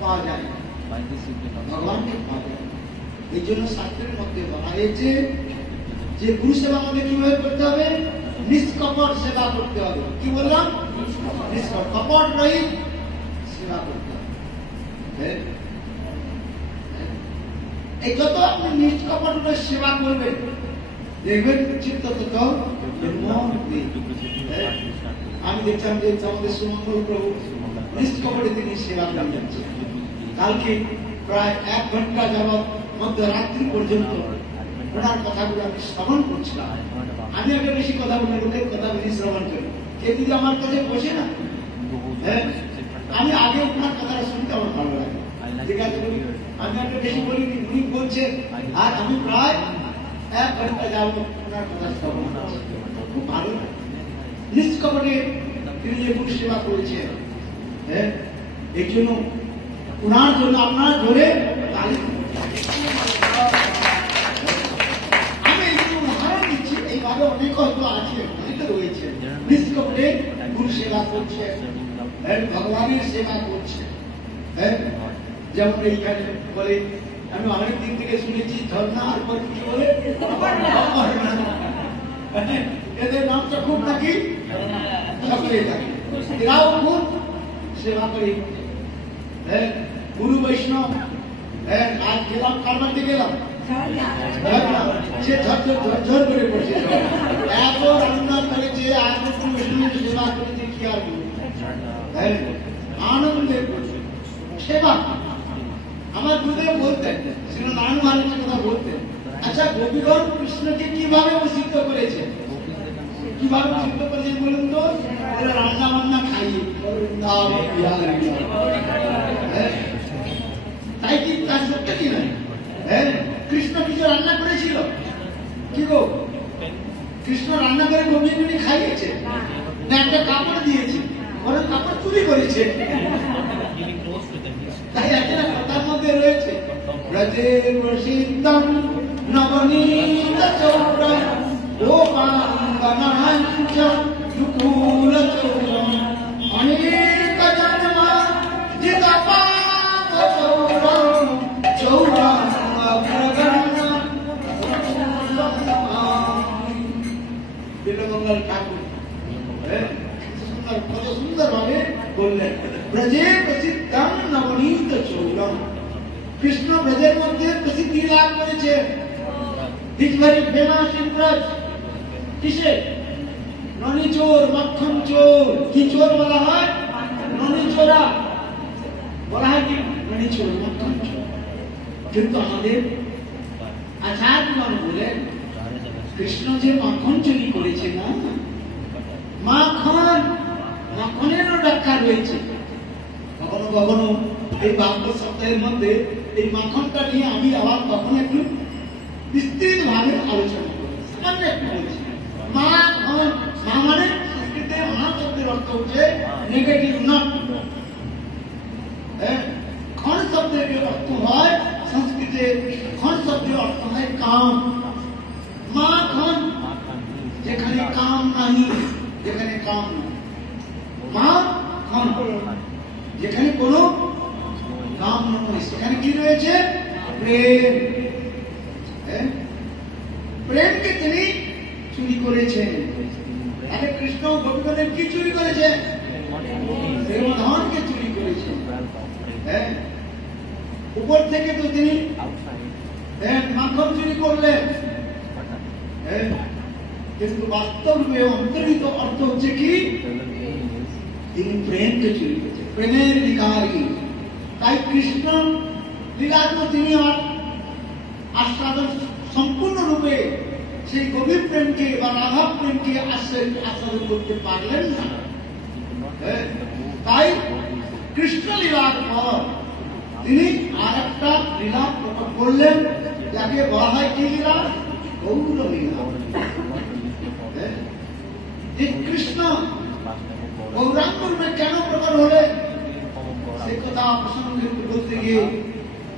পাওয়া যায় ভগবানকে পাওয়া যায়। এই জন্য শাস্ত্রের মধ্যে বলা হয়েছে যে গুরু সেবা আমাদের কিভাবে করতে হবে, নিষ্কপট সেবা করতে হবে। কি বললাম, কপট রহিত সেবা করতে হবে। এই যত আপনি নিষ্কপট সেবা করবেন দেখবেন চিত্ত তত আমি দেখলাম যে আমাদের সুমঙ্গল প্রভু নিষ্কপটে তিনি সেবা করে যাচ্ছেন। কালকে প্রায় 1 ঘন্টা যাবৎ মধ্যরাত্রি পর্যন্ত ওনার কথাগুলো আমি শ্রবণ করছিলাম। আমি একটা বেশি কথা বলে ওদের কথা বেশি শ্রবণ করি। কেউ যদি আমার কাছে বসে না, আমি আগে ওনার কথাটা শুনতে আমার ভালো লাগে। ঠিক আছে, আমি একটা বেশি বলিনি, উনি বলছেন, আর আমি প্রায় 1 ঘন্টা যাবৎ ওনার কথা শ্রবণ করছি। খুব ভালো লাগে। নিষ্কপটে তিনি যে গুরু সেবা করেছেন, এই জন্য ওনার জন্য আপনার ধরে তালি। অনেক হয়তো আছে, অনেকে রয়েছে নিষ্কপটে গুরু সেবা করছে, ভগবানের সেবা করছে। যেমন এইখানে বলে, আমি অনেক দিন থেকে শুনেছি ঝর্ণা আর পর কি বলে এদের নামটা খুব নাকি সকলে থাকে, এরাও খুব সেবা করে। গুরু বৈষ্ণব আজ গেলাম কারবারতে গেলাম, সে ঝরঝর করে পড়ছে, এত রান্না করেছে, এত বৈষ্ণবের সেবা করেছে, কি আর আনন্দের সেবা। আমার গুরুদেব বলতেন, শ্রীনারায়ণ মহারাজের কথা বলতেন, আচ্ছা গোপীগণ কৃষ্ণকে কিভাবে বসিত করেছে, কিভাবে বসিত করেছে বলুন তো? রান্না বান্না খাইয়ে, তাই কি তার সত্য কি নয়? কৃষ্ণ কিছু রান্না করেছিল কি গো? কৃষ্ণ রান্না করে গোপীগুলি খাইয়েছে না একটা কাপড় দিয়েছে? বরং কাপড় চুরি করেছে। তাই একটা কথার মধ্যে রয়েছে, ব্রজের প্রসিদ্ধম নবনীত চৌরম গোপাঙ্গনাঞ্চ দুকুল চৌরম অনেক জন্ম জিতপাত চৌরম চৌরম বিলমঙ্গল ঠাকুর কত সুন্দর ভাবে বললেন, ব্রজে প্রসিদ্ধম নবনীত চৌরম। কৃষ্ণ ব্রজের মধ্যে প্রসিদ্ধি লাভ করেছে। Is very famous in Braj. কিসে? ননি চোর, মাখন চোর। কি চোর বলা হয়? ননি চোরা বলা হয়, কি ননি চোর, মাখন চোর। কিন্তু আমাদের আচার্যগণ বলেন, কৃষ্ণ যে মাখন চুরি করেছে না, মাখন, মাখনেরও ব্যাখ্যা রয়েছে। কখনো কখনো এই বাক্য সপ্তাহের মধ্যে এই মাখনটা নিয়ে আমি আবার কখনো একটু বিস্তৃত ভাবে আলোচনা করি। সামান্য একটু বলছি, মাখন, মা মানে সংস্কৃতে মা শব্দের অর্থ হচ্ছে নেগেটিভ, নট। খন শব্দের অর্থ হয় সংস্কৃতে, খন শব্দের অর্থ হয় কাম। মাখন যেখানে কাম নাই, যেখানে কাম নাই, মাখন যেখানে কোনো কাম নয়, সেখানে কি রয়েছে? প্রেম। প্রেমকে তিনি চুরি করেছেন। আরে কৃষ্ণ গোপীগণের কি চুরি করেছে? প্রেমধনকে চুরি করেছেন। উপর থেকে তো তিনি মাখন চুরি করলেন, কিন্তু বাস্তবে অন্তর্নিহিত অর্থ হচ্ছে কি? তিনি প্রেমকে চুরি করেছেন, প্রেমের ভিখারি। তাই কৃষ্ণ লীলাকে তিনি আর আস্বাদন সম্পূর্ণরূপে সেই গভীর প্রেমকে বা রাধা প্রেমকে আস্বাদন করতে পারলেন না। তাই কৃষ্ণ লীলার পর তিনি আর একটা লীলা প্রকট করলেন, যাকে বলা হয় কি লীলা? গৌর লীলা। যে কৃষ্ণ গৌরাঙ্গ রূপে কেন প্রকট হলেন, সে কথা প্রসঙ্গে বলতে গিয়ে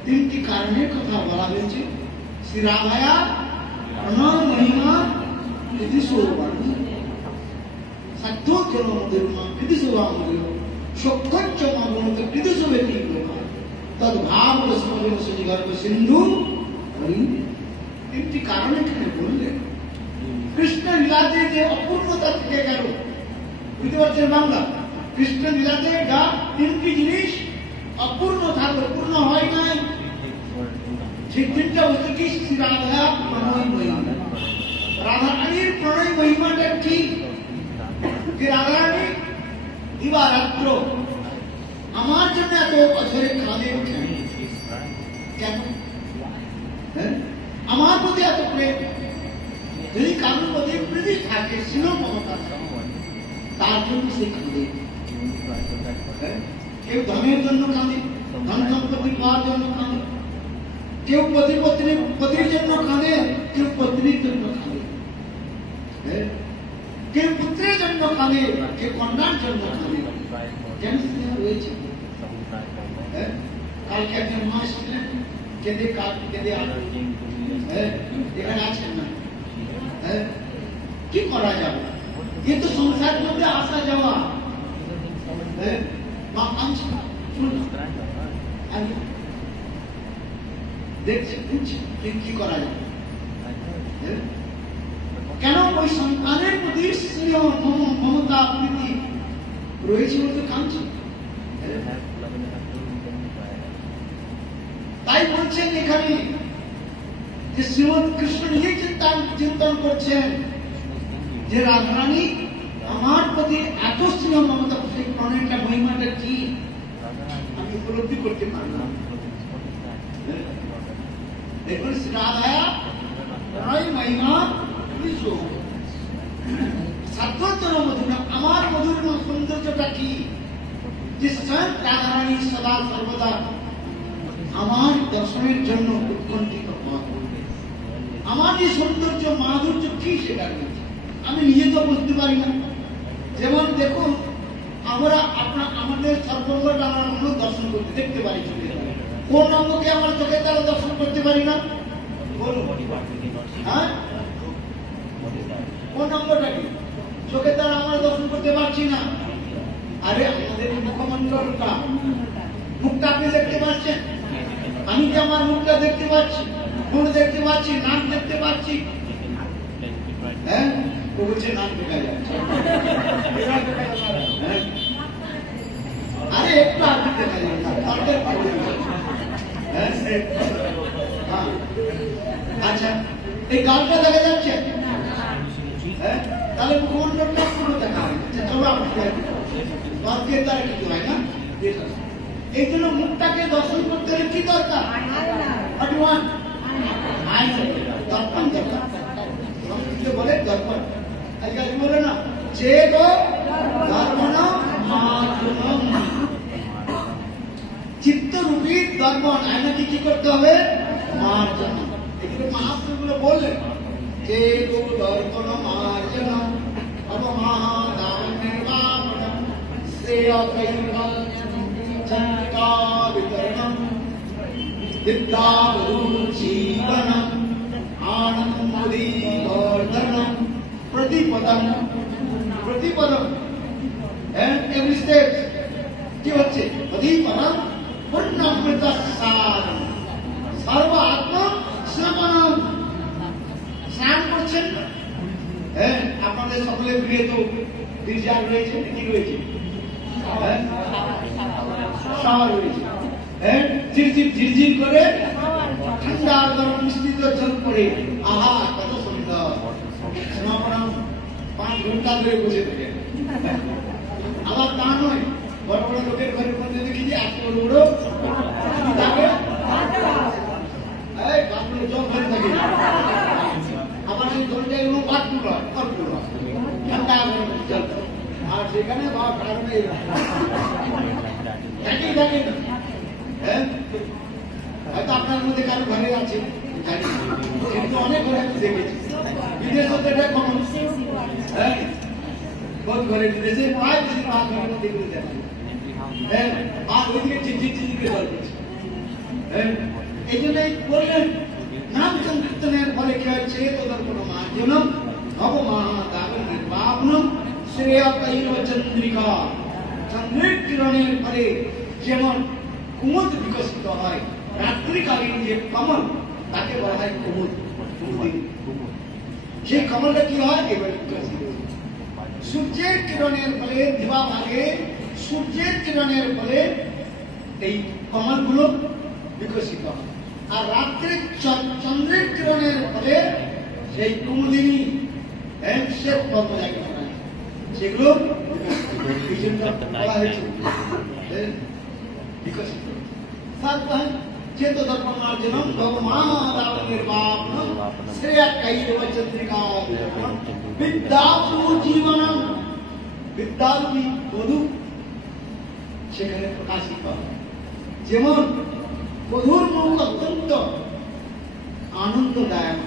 তিনটি কারণের কথা বলা হয়েছে। শ্রী রাধায়া প্রণয় মহিমা কৃতি সৌবর্ণ সাধ্যোজ্জল মন্দির কৃতি সৌভা মন্দির সক্ষঞ্চ মন্দির কৃতি সৌভেতি তদ ভাব গর্ভ সিন্ধু। তিনটি কারণ এখানে বললেন। কৃষ্ণ লীলাতে যে অপূর্ণতা থেকে গেল, বুঝতে পারছেন বাংলা? কৃষ্ণ লীলাতে যা তিনটি জিনিস অপূর্ণ থাকলো, পূর্ণ হয় নাই, সেই তিনটা হচ্ছে কি? শ্রী রাধা প্রণয় মহিমা। রাধা রানীর প্রণয় মহিমাটা কি? যে রাধা রানী দিবারাত্র আমার জন্য এত বছরে কাঁদে কেন? আমার প্রতি এত প্রেম। যদি কারোর প্রতি প্রীতি থাকে, ছিল মমতা, তার জন্য সে কাঁদে। কেউ ধনের জন্য কাঁদে, ধন সম্পত্তি পাওয়ার জন্য কাঁদে, কেউ পতি পত্নীর জন্য কাঁদে, কেউ পত্নীর জন্য কাঁদে, কেউ পুত্রের জন্য কাঁদে, কেউ কন্যার জন্য কাঁদে। কেন রয়েছে? কালকে একজন মা ছিলেন, কেঁদে কেঁদে এখানে আছেন না, কি করা যাবে? কিন্তু সংসার মধ্যে আসা যাওয়া মা কাঁদছে, দেখছে বুঝছে কি করা যাবে? কেন ওই সন্তানের প্রতি স্নেহ মমতা প্রীতি রয়েছে বলতে কাঁদছে। তাই বলছেন এখানে যে শ্রীমৎ কৃষ্ণ নিজে চিন্তন করছেন যে রাধারানী আমার প্রতি এত স্নেহ মমতা, সেই প্রাণেরটা মহিমাটা কি আমি উপলব্ধি করতে পারলাম। দেখুন রাধা মহিমা সাধ্যতর মধুর, আমার মধুর সৌন্দর্যটা কি যে স্বয়ং রাধারানী সদা সর্বদা আমার দর্শনের জন্য উৎকণ্ঠিত হওয়া। আমার যে সৌন্দর্য মাধুর্য কি সেটা আমি নিজে তো বুঝতে পারি না। যেমন দেখুন আমরা আমাদের সর্বঙ্গটা আমরা অন্য দর্শন করতে দেখতে পারি, কোন অঙ্গকে আমরা চোখের দ্বারা দর্শন করতে পারি না? হ্যাঁ, কোন অঙ্গটাকে চোখের দ্বারা আমরা দর্শন করতে পারছি না? আরে আমাদের মুখমণ্ডলটা, মুখটা আপনি দেখতে পাচ্ছেন? আমি যে আমার মুখটা দেখতে পাচ্ছি, মুখ দেখতে পাচ্ছি, নাক দেখতে পাচ্ছি। হ্যাঁ, ও বলছে নাক দেখা যাচ্ছে। আরে একটু আপনি দেখা যাচ্ছে। আচ্ছা, এই গালটা দেখা যাচ্ছে? হ্যাঁ, তাহলে মুখমণ্ডলটা পুরো দেখা যাচ্ছে। চলো আপনি তারা কিছু হয় না। এই জন্য মুখটাকে দর্শন করতে হলে কি দরকার? দর্পণ দরকার। সংস্কৃতে বলে দর্পণ। আজকাল বলে না যে দর্পণ চিত্তরূপী দর্পণ আয়নাকে কি করতে হবে? মার্জন। এগুলো মহাপ্রভুগুলো বললেন যে দর্পণ মার্জন অবমাদান নির্বাপন শ্রেয় চন্দ্রিকা বিতরণম বিদ্যাবুজীবনম আনন্দীবর্ধনম প্রতিপদম। প্রতিপদম এভরি স্টেপ কি হচ্ছে? প্রতিপদম পূর্ণামৃত সারম সর্ব আত্ম স্নাপনম। স্নান করছেন। হ্যাঁ, আপনাদের সকলের প্রিয় তো গির্জা রয়েছে, কি রয়েছে? শাওয়ার রয়েছে। হ্যাঁ, ঝিরঝির করে ঠান্ডা গরম মিশ্রিত জল করে, আহা কত সুন্দর। সমাপন 5 ঘন্টা ধরে বসে থাকে। আবার তা নয়, বড় বড় লোকের ঘরের মধ্যে দেখি যে এত বড় বড় থাকে, বাথরুমে জল ভরে থাকে। আবার সেই দরজায় কোনো বাথরুম হয়, ঠান্ডা গরম জল। আর সেখানে বা কারণে একই থাকে। হ্যাঁ, হয়তো আপনার মধ্যে কারো ঘরে আছে, জানি না, কিন্তু অনেক ঘরে আমি দেখেছি। বিদেশে এটা কমন। হ্যাঁ, কোন ঘরে বিদেশে প্রায় বেশি 5 ঘরের মধ্যে এগুলো দেখা। হ্যাঁ, আর ওইদিকে ঝিরঝির জল পড়ছে। হ্যাঁ, এই জন্যই বললেন নাম সংকীর্তনের ফলে কি হচ্ছে? তোদের কোন মার্জনম অবমাদান নির্বাপনম শ্রেয় চন্দ্রিকা। চন্দ্রের কিরণের ফলে যেমন কুমুদ বিকশিত হয়, রাত্রিকালীন যে কমল তাকে বলা হয় কুমুদ। সেই কমলটা কি হয়? এবার বিকশিত সূর্যের কিরণের ফলে, দিবা ভাগে সূর্যের কিরণের ফলে এই কমলগুলো বিকশিত হয়। আর রাত্রে চন্দ্রের কিরণের ফলে সেই কুমুদিনী শ্বেত পদ্ম যাকে বলা হয়, সেগুলো বলা হয়েছে বিকশিত। তারপর চেত দর্পণ মার্জনম ভগবান নির্বাপনম শ্রেয় চন্দ্রিকা বিদ্যাপু জীবনম। বিদ্যারূপী বধূ সেখানে প্রকাশিত হয়। যেমন বধূর মুখ অত্যন্ত আনন্দদায়ক।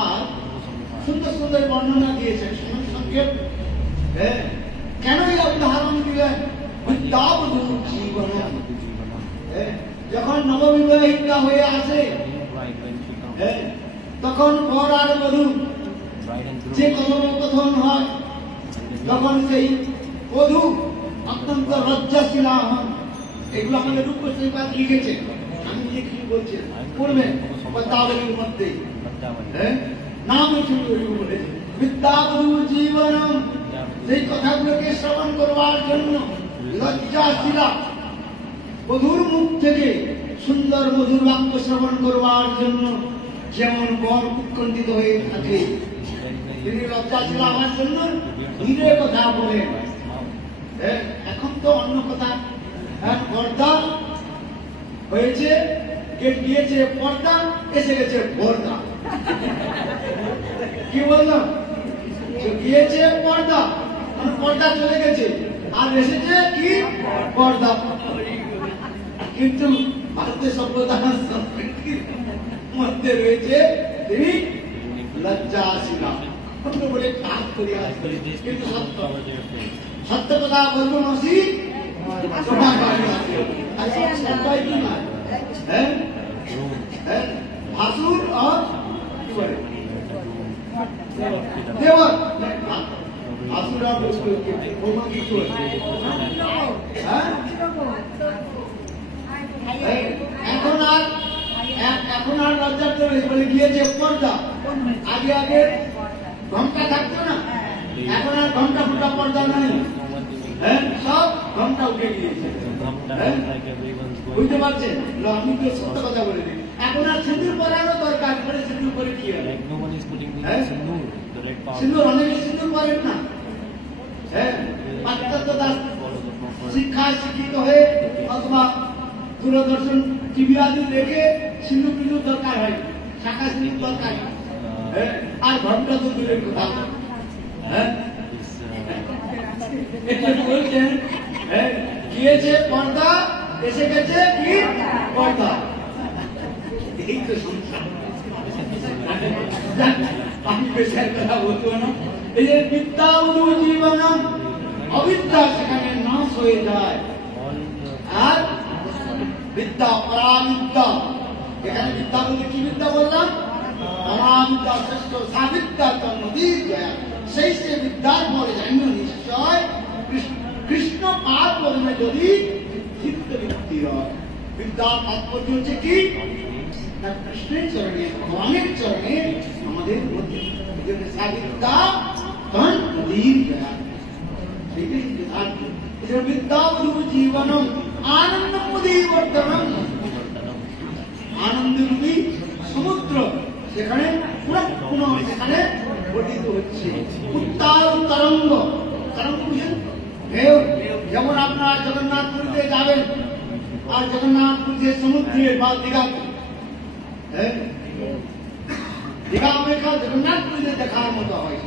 আর সুন্দর সুন্দর বর্ণনা দিয়েছেন, সংক্ষেপ। কেন এই উদাহরণ দিলেন? বিদ্যাবধূ জীবন। যখন নববিবাহিতা হয়ে আসে, তখন বর আর বধূ যে কথোপকথন হয় তখন সেই বধূ অত্যন্ত লজ্জাশীলা হন। এগুলো আমাদের রূপশ্রীপাদ লিখেছে, আমি নিজে কিছু বলছি পড়বেন পদ্মাবলীর মধ্যে। নাম বলে বিদ্যাবধূ জীবনম, সেই কথাগুলোকে শ্রবণ করবার জন্য লজ্জাশীলা বধূর মুখ থেকে সুন্দর মধুর বাক্য শ্রবণ করবার জন্য যেমন বর উৎকণ্ঠিত হয়ে থাকে, তিনি লজ্জাশীলা হওয়ার জন্য ধীরে কথা বলেন। এখন তো অন্য কথা, পর্দা হয়েছে, গিয়েছে পর্দা, এসে গেছে পর্দা। কি বললাম? গিয়েছে পর্দা, পর্দা চলে গেছে, আর এসেছে কি পর্দা। কিন্তু ভারতের সভ্যতা সংস্কৃতির মধ্যে রয়েছে তিনি লজ্জাশীলা বলে কাজ করে আসবে। কিন্তু সত্য কথা বলবো মাসি, ভাসুর আর দেওয়ার ভাসুর আর কিছু এখন আর লজ্জা করে বলে গিয়েছে পর্দা। আগে ঘন্টা থাকতো না, এখন আর ঘন্টা ফুটা পর্দা নাই, সব ঘন্টা উঠে গিয়েছে। বুঝতে পারছেন? আমি তো সত্য কথা বলে দিই, এখন আর সিঁদুর পরানো দরকার পরে, সিঁদুর করে কি হবে? সিঁদুর অনেকে সিঁদুর পরেন না। পাশ্চাত্যতা শিক্ষায় শিক্ষিত হয়ে অথবা দূরদর্শন টিভি আদি দেখে সিঁদুর টিঁদুর দরকার হয়, শাখা সিঁদুর দরকার, আর ঘন্টা তো দূরের কথা। বলছেন গিয়েছে পর্দা, এসে গেছে কি পর্দা। এই তো সংসার। আমি পেশার কথা বলবো না। এই যে বিদ্যাবধূ জীবনম, অবিদ্যা সেখানে নাশ হয়ে যায়, আর বিদ্যা পরাবিদ্যা। এখানে বিদ্যা বলতে কি বিদ্যা বললাম? পরাবিদ্যা শ্রেষ্ঠ, সাবিদ্যা জন্মদীর জয়া। সেই সে বিদ্যার পরে জান্য নিশ্চয় কৃষ্ণ পাদ পদ্মে যদি চিত্ত বৃত্তি হয়। বিদ্যার তাৎপর্য হচ্ছে কি? কৃষ্ণের চরণে, ভগবানের চরণে আমাদের মধ্যে সাবিদ্যা জন্মদীর জয়া। সেটাই সিদ্ধান্ত। বিদ্যাবধূ জীবনম আনন্দমুদীবর্ধনম, আনন্দরূপী সমুদ্র সেখানে পুনঃ সেখানে গঠিত হচ্ছে। উত্তাল তরঙ্গ, তরঙ্গ ঢেউ। যেমন আপনার জগন্নাথপুরীতে যাবেন, আর জগন্নাথপুরীতে সমুদ্রের বা দীঘাতে, দীঘা অপেক্ষা জগন্নাথপুরীতে দেখার মতো হয়।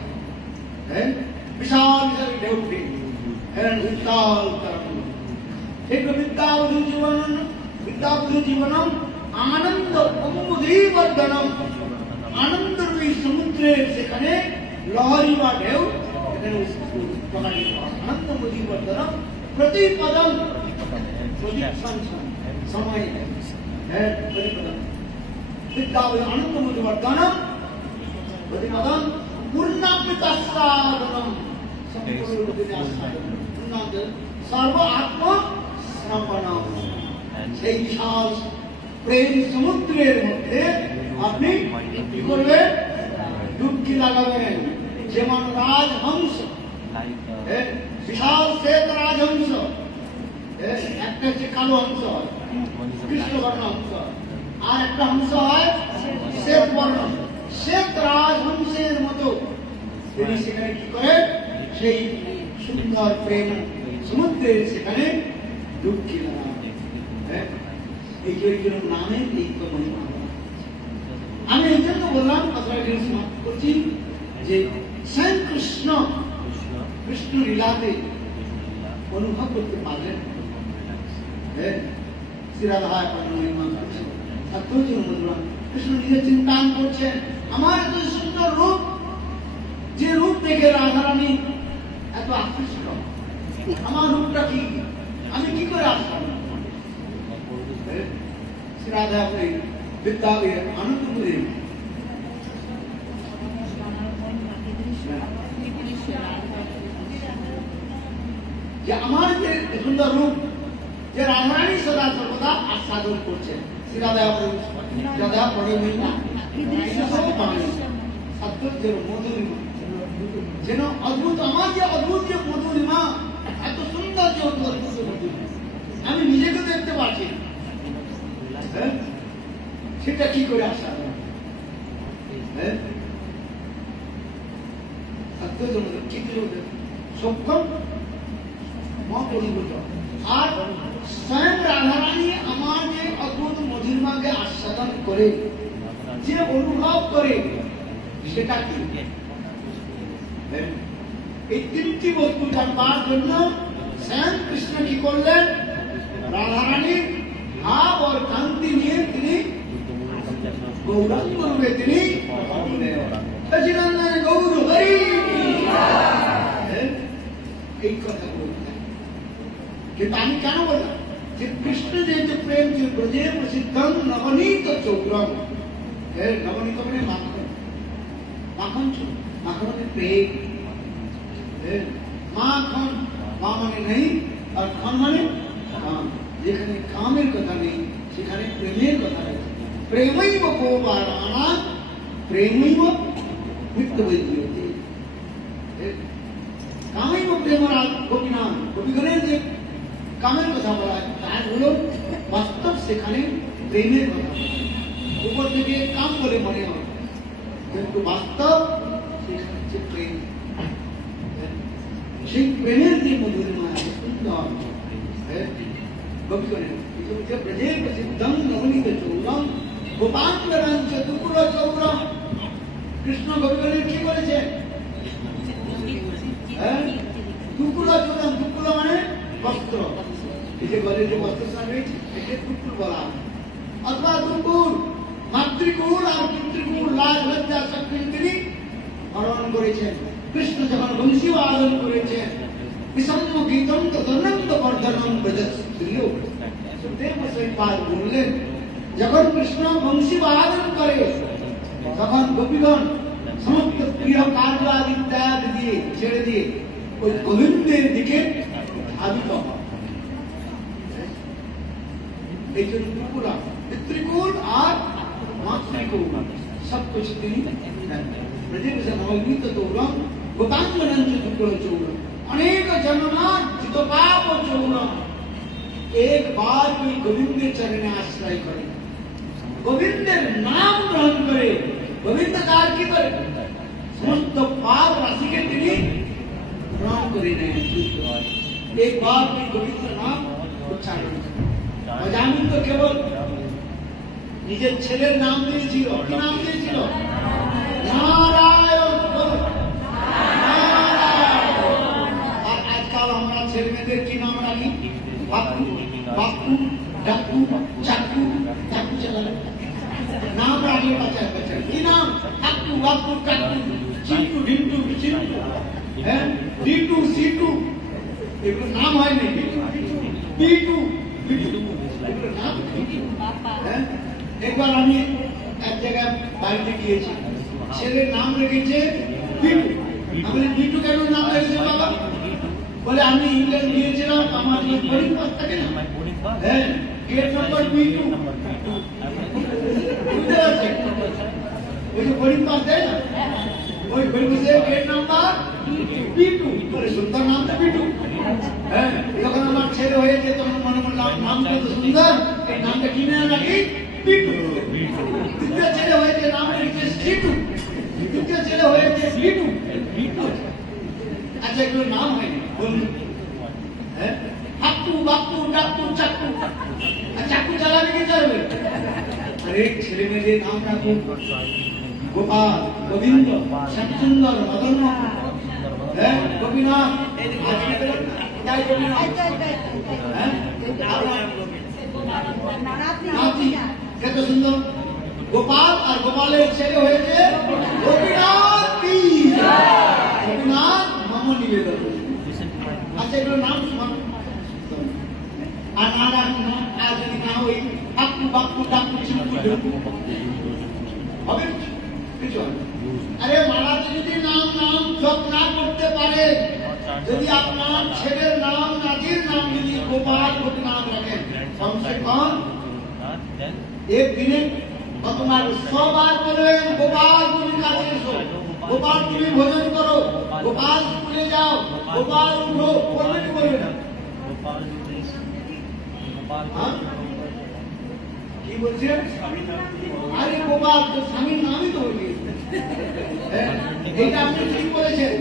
বিশাল বিশাল ঢেউ উঠে, উত্তাল তরঙ্গ। সেগুলো বিদ্যাবধূ জীবনম, বিদ্যাবধূ জীবনম আনন্দ অমুদীবর্ধনম, আনন্দরূপী সমুদ্রের সেখানে লহরী বা ঢেউ আনন্দমুদীবর্ধনম প্রতিপদম, সময় বিদ্যাবধূ আনন্দমুদীবর্ধনম প্রতিপদম পূর্ণামৃতাস্বাদনম, সর্ব আত্ম সমর্পণম। সেই বিশাল প্রেম সমুদ্রের মধ্যে আপনি কি করবেন? ডুবকি লাগাবেন। যেমন রাজহংস, বিশাল শ্বেত রাজহংস, একটা হচ্ছে কালো হংস হয়, কৃষ্ণবর্ণ হংস, আর একটা হংস হয় শ্বেত বর্ণ। শ্বেত রাজহংসের মতো তিনি সেখানে কি করেন? সেই সুন্দর প্রেম সমুদ্রের সেখানে ডুবকি লাগাবেন। এই জন্য নামে এই তো মহিমা। আমি এই জন্য বললাম, কথাটা সমাপ্ত করছি, যে স্বয়ং কৃষ্ণ কৃষ্ণ লীলাতে অনুভব করতে পারলেন। শ্রীরাধা মহিমা কৃষ্ণ নিজে চিন্তান করছেন, আমার এত সুন্দর রূপ, যে রূপ দেখে রাধারানী এত আকৃষ্ট, আমার রূপটা কি, আমি কি করে আসলাম? রাধা বিদ্যা আনন্দ যে আমার যে সুন্দর রূপ যে রাধারানী সদা সর্বদা আস্বাদন করছেন রাধা পড়ে মহিলা যেন মধুরিমা যেন অদ্ভুত আমার যে অদ্ভুত যে মধুরিমা এত সুন্দর যে অদ্ভুত মধুরিমা আমি নিজেকে দেখতে পাচ্ছি সেটা কি করে আসা সক্ষম মহাপরিবর্ত আর স্বয়ং রাধারানী আমার যে অদ্ভুত মধুরিমাকে আস্বাদন করে যে অনুভব করে সেটা কি এই তিনটি বস্তু জানবার জন্য স্বয়ং কৃষ্ণ কি করলেন রাধারানীর ভাব और কান্তি নিয়ে তিনি গৌরাঙ্গ রূপে তিনি সচিদানন্দ গৌর হরি এই কথা বলতেন কিন্তু আমি কেন বললাম যে কৃষ্ণ যে প্রেম যে ব্রজে প্রসিদ্ধম নবনীত চৌরম নবনীত মানে মাখন মাখন মাখন মানে প্রেম মাখন মা মানে নেই আর খন মানে যেখানে কামের কথা নেই সেখানে প্রেমের কথা রয়েছে প্রেমৈব গোপারাণা প্রেমৈব মৃত্যুবৈদ্যতে কামৈব প্রেমরা গোপীনাথ গোপীগণের যে কামের কথা বলা হয় তার হলো বাস্তব সেখানে প্রেমের কথা উপর থেকে কাম বলে মনে হয় কিন্তু বাস্তব সেখানে হচ্ছে প্রেম সেই প্রেমের যে মধুরিমা সুন্দর গোপীগণের ব্রজে প্রসিদ্ধম নবনীত চৌরম গোপাঙ্গরং চতুকুল চৌরম কৃষ্ণ গোপীগণের কি বলেছে টুকুল চৌরম টুকুল মানে বস্ত্র এই যে গলে যে বস্ত্র রয়েছে একে টুকুল বলা অথবা টুকুল মাতৃকুল আর পিতৃকুল লাজ লজ্জা সব তিনি হরণ করেছেন কৃষ্ণ যখন বংশী বাদন করেছেন বিষম্য গীতম তদনন্ত বর্ধনম ব্রজস্ত্রিয় বললেন যখন কৃষ্ণ বংশী বাদন করে তখন গোপীগণ সমস্ত প্রিয় কার্য আদি ত্যাগ দিয়ে ছেড়ে দিয়ে ওই গোবিন্দের দিকে ধাবিত হয় এই জন্য টুকুলা পিতৃকুল আর মাতৃকুল সব কিছু তিনি নবনীত চৌরম গোপাঙ্গনং চতুকুল চৌরম अनेक जन्मा जितो पाप चौरम एक बार कोई गोविंद चरण आश्रय करे गोविंद नाम ग्रहण करे गोविंद कार की करे समस्त पाप राशि के তিনি ग्रहण करे एक बार कोई गोविंद नाम उच्चारण अजामिन तो केवल নিজের ছেলের নাম দিয়েছিল কি নাম দিয়েছিল নারায়ণ আমরা ছেলে মেয়েদের কি নাম রাখি বাপু বাপু ডাকু চাকু চাকু চালানো নাম রাখলে বাচ্চা বাচ্চা কি নাম কাকু বাপু কাকু চিন্টু ঢিন্টু চিন্টু হ্যাঁ ডিটু সিটু এগুলো নাম হয় নাকি পিটু পিটু এগুলো নাম হ্যাঁ একবার আমি এক জায়গায় বাড়িতে গিয়েছি ছেলের নাম রেখেছে পিটু আমি পিটু কেন নাম রেখেছে বাবা বলে আমি ইংল্যান্ড গিয়েছিলাম আমার বোর্ডিং পাস থাকে না হ্যাঁ গেট নম্বর B2 বুঝতে পারছেন ওই যে বোর্ডিং পাস দেয় না ওই বোর্ডিং পাসে গেট নাম্বার B2 বলে সুন্দর নাম তো B2 হ্যাঁ যখন আমার ছেলে হয়েছে তখন মনে করলাম নামটা তো সুন্দর এই নামটা কি না রাখি B2 দ্বিতীয় ছেলে হয়েছে নাম রেখেছে C2 তৃতীয় ছেলে হয়েছে B2 আচ্ছা এগুলো নাম হয়নি বলুন হ্যাঁ হাকু বাকু ডাকু চাকু চাকু চালাবে কি চালাবে আরে ছেলে মেয়েদের নাম রাখো গোপাল গোবিন্দ শ্যামসুন্দর মদন হ্যাঁ গোপীনাথ তাই গোপীনাথ হ্যাঁ নাতি কত সুন্দর গোপাল আর গোপালের ছেলে হয়েছে গোপীনাথ গোপীনাথ নিবেদন আচ্ছা এগুলো নাম আর না যদি না ওই হাকু বাকু ডাকু চিকু হবে কিছু আরে মহারাজ যদি নাম জপ না করতে পারে यदि আপনার ছেলের নাম নাতির নাম যদি গোপাল বলে নাম রাখেন কমসে কম एक दिन তোমার 100 বার বলবেন গোপাল তুমি কাছে এসো, গোপাল তুমি ভোজন করো, গোপাল স্কুলে যাও, গোপাল উঠো, বলবে কি বলবে না? কি বলছে? আরে গোপাল তো স্বামীর নামই তো বলি। এইটা আপনি ঠিক বলেছেন।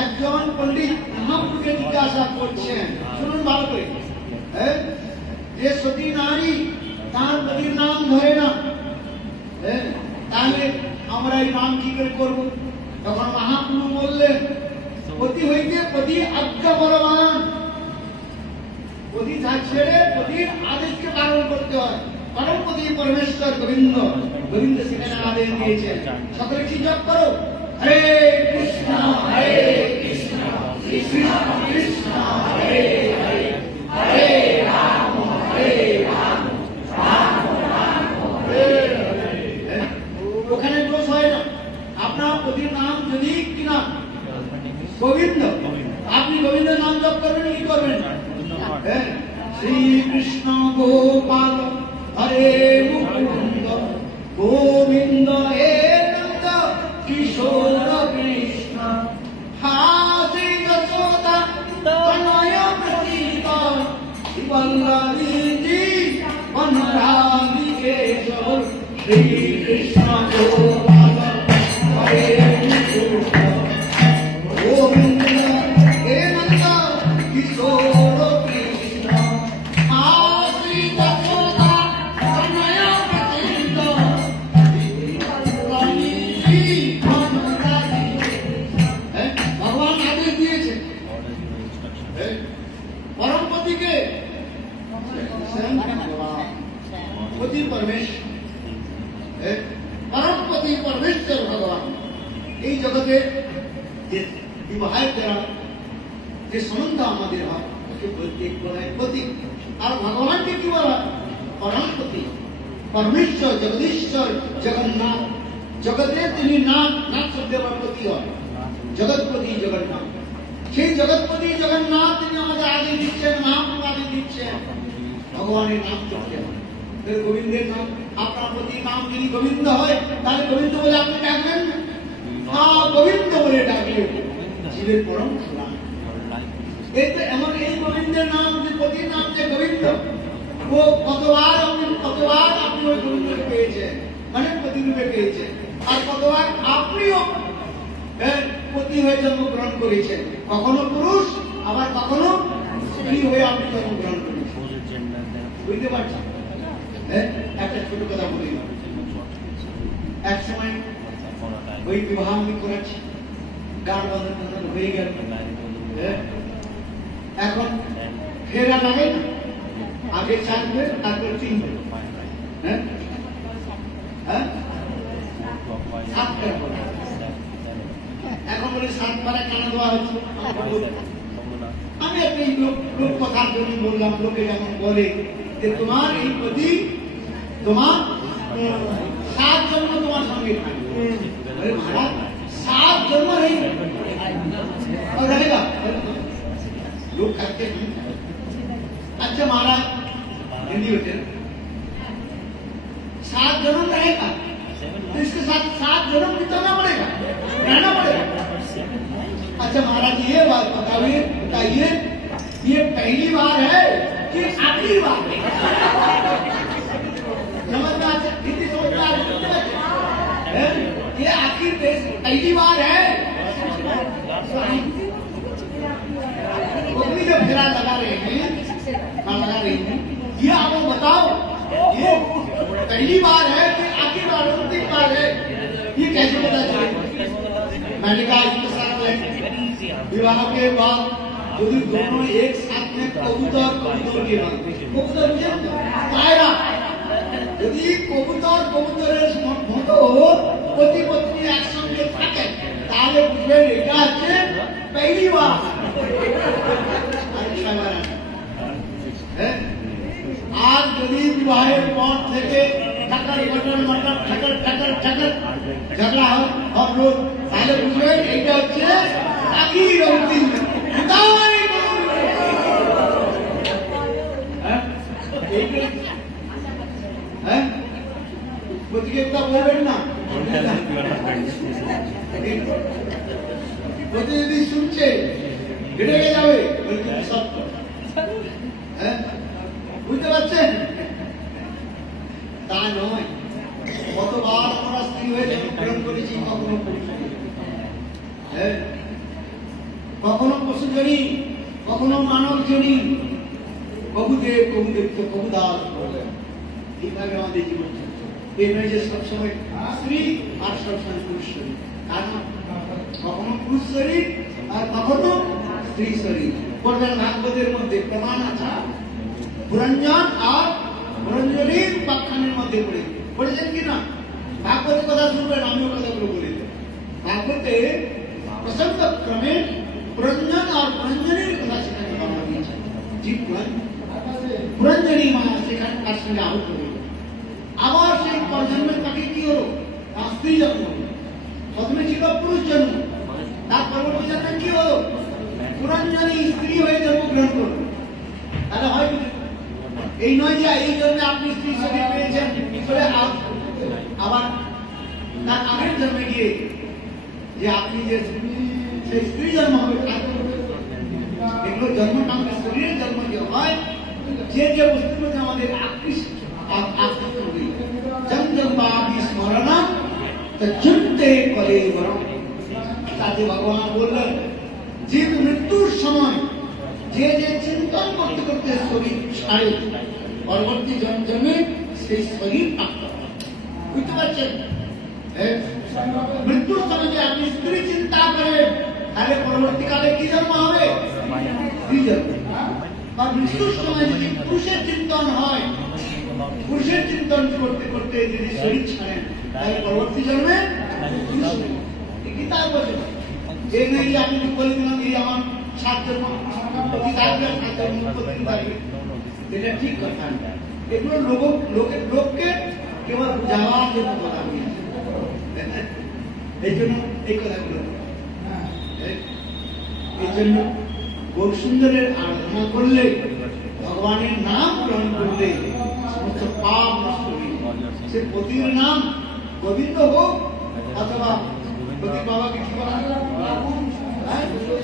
একজন পণ্ডিত মহাপুরুষকে জিজ্ঞাসা করছেন, শুনুন ভালো করে, যে সতী নারী তার পতির নাম ধরে না, তাহলে আমরা এই নাম কি করে করবো? তখন মহাপুরু বললেন, পতি হইতে পতি আজ্ঞা পরমান, পতি ছেড়ে পতির আদেশকে পালন করতে হয়। পরম পতি পরমেশ্বর গোবিন্দ, গোবিন্দ সেখানে আদেশ দিয়েছেন সকলে কি জপ করো, হরে কৃষ্ণ হরে কৃষ্ণ কৃষ্ণ কৃষ্ণ হরে হরে হরে রাম হরে রাম রাম রাম হরে হরে। ওখানে দোষ হয় না। আপনার পতির নাম যদি কি নাম? গোবিন্দ। আপনি গোবিন্দের নাম জপ করবেন কি করবেন? শ্রী কৃষ্ণ গোপাল হরে মুকুন্দ গোবিন্দ হে নন্দ কিশোর কৃষ্ণ হাসি যশোদা তনয় প্রতীক বল্লভী বনরাজি কেশব শ্রী কৃষ্ণ গোপাল হরে মুকুন্দ গোবিন্দ হে নন্দ কিশোর परमपति परमेश्वर भगवान এই জগতে যে বিবাহের দ্বারা যে সম্বন্ধ আমাদের হয় তাকে বলতে বলা হয় পতি। আর ভগবানকে কি বলা হয়? পরমপতি পরমেশ্বর জগদীশ্বর জগন্নাথ। জগতে তিনি নাথ, নাথ শব্দের পতি হয় জগৎপতি জগন্নাথ। সেই জগৎপতি জগন্নাথ তিনি আমাদের আদেশ দিচ্ছেন, মহাপ্রভু আদেশ দিচ্ছেন ভগবানের নাম জপতে হয়। গোবিন্দের নাম, আপনার প্রতি নাম যদি গোবিন্দ হয় তাহলে গোবিন্দ বলে আপনি ডাকবেন না, গোবিন্দ বলে ডাকলে জীবের পরম কল্যাণ। এমন এই গোবিন্দের নাম যে প্রতির নাম যে গোবিন্দ, ও কতবার আপনি ওই গোবিন্দকে পেয়েছেন, মানে প্রতিরূপে পেয়েছেন, আর কতবার আপনিও পতি হয়ে জন্মগ্রহণ করেছেন। কখনো পুরুষ আবার কখনো স্ত্রী হয়ে আপনি জন্মগ্রহণ করেছেন। বুঝতে পারছেন? একটা ছোট কথা বলি। এক সময় ওই বিবাহ আমি করেছি, গান বাঁধন হয়ে গেল, এখন ফেরা লাগে না, আগে চাকবে তারপর চিনবে। এখন বলে 7 বারে কেন দেওয়া হচ্ছে? আমি একটা লোক কথার জন্য বললাম, লোকে যেমন বলে যে তোমার এই প্রতি তোমার 7 জন্ম তোমার সঙ্গে থাকবে। 7 জন্ম नहीं और रहेगा लोग कहते हैं। अच्छा महाराज हिंदी होते 7 जन्म रहेगा तो इसके साथ 7 जन्म बिताना पड़ेगा, रहना पड़ेगा। अच्छा महाराज ये बात बताइए ये पहली बार है कि आखिरी बार है? समझ में आता? हिंदी समझ में आता है? ये आखिर पहली बार है? पत्नी जब फेरा लगा रहे हैं ये आपको बताओ, ये पहली बार है कि आखिरी बार अंतिम बार है? ये कैसे पता चले? मैंने कहा इसके साथ विवाह के बाद यदि दोनों एक साथ में कबूतर के बाद कबूतर पायरा যদি কবুতরের মতো পতি পত্নী একসঙ্গে থাকে তাহলে বুঝবেন এটা হচ্ছে পহলি বার। আজ যদি বিবাহের পর থেকে ঝগড়া হয় তাহলে বুঝবেন এইটা হচ্ছে আখির অন্তিম। প্রতিনিধি শুনছে হেঁটে যাবে বলছে সত্য। হ্যাঁ, বুঝতে পারছেন? তা নয়, কতবার আমরা স্ত্রী হয়ে জন্মগ্রহণ করেছি, কখনো পুরুষ হয়ে। হ্যাঁ, কখনো পশু জনি, কখনো মানব জনি, কবুদেব কবুদেব তো কবুদাস এইভাবে আমাদের জীবন চলছে। এই নয় যে সবসময় স্ত্রী আর সবসময় পুরুষ শরীর, কারণ কখনো পুরুষ শরীর আর কখনো স্ত্রী শরীর। বলবেন ভাগবতের মধ্যে প্রমাণ আছে, পুরঞ্জন আর পুরঞ্জনীর উপাখ্যানের মধ্যে পড়েছেন কিনা? ভাগবতের কথা শুনবেন, আমিও কথাগুলো বলে দেব। ভাগবতে প্রসঙ্গ ক্রমে পুরঞ্জন আর পুরঞ্জনীর কথা সেখানে বলা হয়েছে। পুরঞ্জনী মা সেখানে তার সঙ্গে আহত হইল। আবার সেই পরজন্মের তাকে কি হলো? তার স্ত্রী জন্ম হলো। প্রথমে ছিল পুরুষ জন্ম, তার পরবর্তী জন্মে কি হলো? পুরঞ্জনী স্ত্রী হয়ে জন্মগ্রহণ করল। তাহলে হয় এই নয় যে এই জন্য আপনি স্ত্রী শরীর পেয়েছেন, আবার তার আগের জন্মে গিয়ে যে আপনি যে সেই স্ত্রী জন্ম হবে, এগুলো জন্মটা আমাদের শরীরের জন্ম যে হয়, যে যে বস্তুর মধ্যে আমাদের আকৃষ্ট হই, জম জম বাপি স্মরণ চিন্তে করে বরং। তাতে ভগবান বললেন যে মৃত্যুর সময় যে যে চিন্তন করতে করতে শরীর ছাড়ে, পরবর্তী জন্মে সেই শরীর প্রাপ্ত হয়। বুঝতে পারছেন? মৃত্যুর সময় যে আপনি স্ত্রী চিন্তা করেন, তাহলে পরবর্তীকালে কি জন্ম হবে? স্ত্রী জন্ম। বা মৃত্যুর সময় যদি পুরুষের চিন্তন হয়, পুরুষের চিন্তন করতে করতে যদি শরীর ছাড়েন, তাহলে পরবর্তী জন্মে গীতার বচন। এই নেই আমি বলে দিলাম এই আমার 7 জন্ম এটা ঠিক কথা না। এগুলো লোককে কেবল যাওয়ার জন্য বলা হয়েছে। এই জন্য এই কথাগুলো, এই জন্য গৌর সুন্দরের আরাধনা করলে, ভগবানের নাম গ্রহণ করলে সমস্ত পাপ নষ্ট হয়ে যায়। সে পতির নাম গোবিন্দ হোক অথবা পতি বাবাকে কি বলা,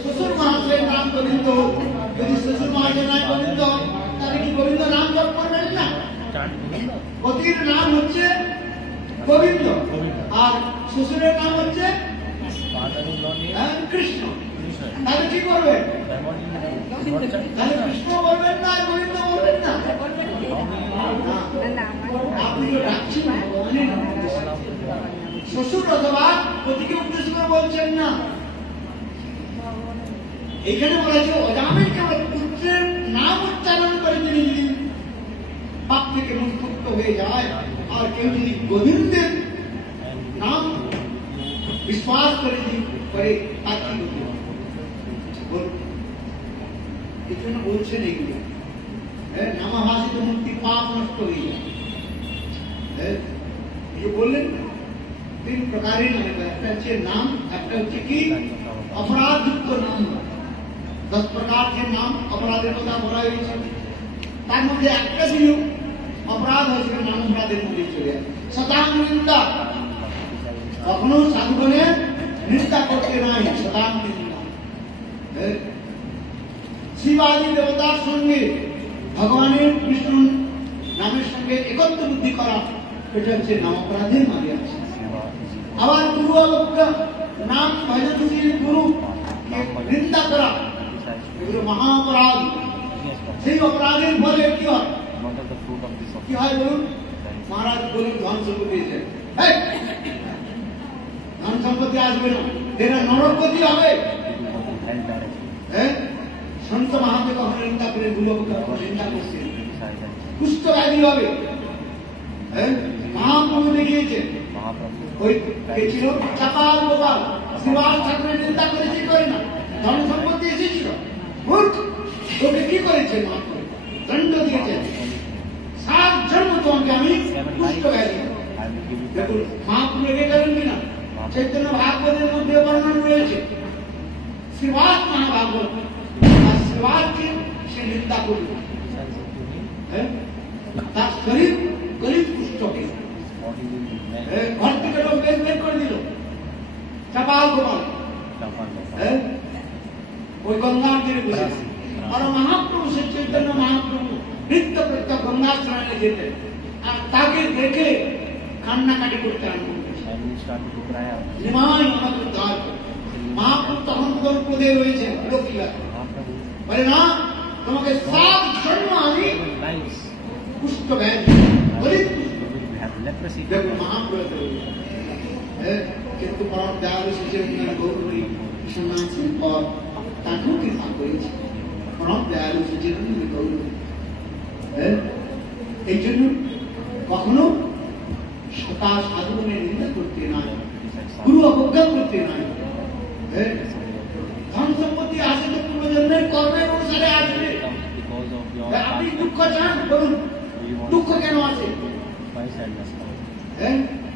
শ্বশুর মহাশয়ের নাম গোবিন্দ হোক। যদি শ্বশুর মহাশয়ের নাম গোবিন্দ হয়, তাহলে কি গোবিন্দ নাম জপ করবেন না? পতির নাম হচ্ছে গোবিন্দ, আর শ্বশুরের নাম হচ্ছে কৃষ্ণ। তাহলে কি করবেন? তাহলে কৃষ্ণ বলবেন না, গোবিন্দ বলবেন না। আপনি তো রাখছেন শ্বশুর অথবা পতিকে উদ্দেশ্য করে বলছেন না। এখানে বলা হয়েছে অজামিল কেবল পুত্রের নাম উচ্চারণ করে তিনি যদি পাপ থেকে মুক্ত হয়ে যায়, আর কেউ যদি গোবিন্দের নাম বিশ্বাস করে তার কি হতে হবে? এই জন্য বলছেন এগুলো নামাভাষিত মুক্তি, পাপ নষ্ট হয়ে যায়। এই বললেন 3 প্রকারের নাম। একটা হচ্ছে নাম, একটা হচ্ছে কি অপরাধযুক্ত নাম। 10 প্রকার के नाम अपराधের কথা বলা হয়েছে। তার মধ্যে একটা ছিল অপরাধ হয়েছে নাম অপরাধের মধ্যে চলে যায়। শতাং নিন্দা, কখনো সাধুগণের নিন্দা করতে নাই, শতাং নিন্দা। শিবাদি দেবতার সঙ্গে ভগবানের বিষ্ণু নামের সঙ্গে একত্র বুদ্ধি করা, এটা হচ্ছে নাম অপরাধের মাঝে আছে। আবার গুরু অবজ্ঞা, নাম ভজনশীল গুরু নিন্দা করা, এগুলো মহা অপরাধ। সেই অপরাধের ফলে কি হয়? কি হয় বলুন? মহারাজ বলুন ধন সম্পত্তি এসে ধন সম্পত্তি আসবে না, এরা নরকপতি হবে। সন্ত মহাদেব কখনো নিন্দা করে, গুরু নিন্দা করছে, কুষ্ঠব্যাধি হবে। মহাপ্রভু দেখিয়েছে, ওই ছিল চাপাল গোপাল, শ্রীবাস ঠাকুরের নিন্দা করেছে, করে না, ধন সম্পত্তি এসেছিল। তোকে কি করেছে? দণ্ড দিয়েছে, 7 জন্ম তোমাকে আমি কুষ্ঠব্যাধি। দেখুন মহাপ্রভু রেগে গেলেন কিনা? চৈতন্য ভাগবতের মধ্যে বর্ণন রয়েছে। শ্রীবাস মহাভাগবত, আর শ্রীবাসকে সে নিন্দা করল, তার শরীর গরিব কুষ্ঠকে ঘর থেকে লোক বের করে দিল। कपाल गोपाल ওই গঙ্গার তীরে বসেছে আর মহাপ্রভু শ্রী চৈতন্য মহাপ্রভু নিত্য প্রত্যহ গঙ্গা স্নানে যেতেন আর তাকে দেখে কান্নাকাটি করতে আরম্ভ করেছে নিমাই আমাকে উদ্ধার করে। মহাপ্রভু তখন গল্পদে রয়েছে লক্ষ্মীরা বলে না তোমাকে 7 জন্ম আমি কুষ্ঠ ব্যাধি দেখো মহাপ্রভু কিন্তু পরম দয়ালু শ্রী গৌরী সন্ন্যাসীর পর তাকেও কৃপা করেছে পরম দয়ালু শ্রী গৌরী। এই জন্য কখনো সতা সাধনের নিন্দা করতে নাই, গুরু অবজ্ঞা করতে নাই। ধন সম্পত্তি আসে তো পূর্বজন্মের কর্মের অনুসারে আসবে। আপনি দুঃখ চান বলুন, দুঃখ কেন আছে?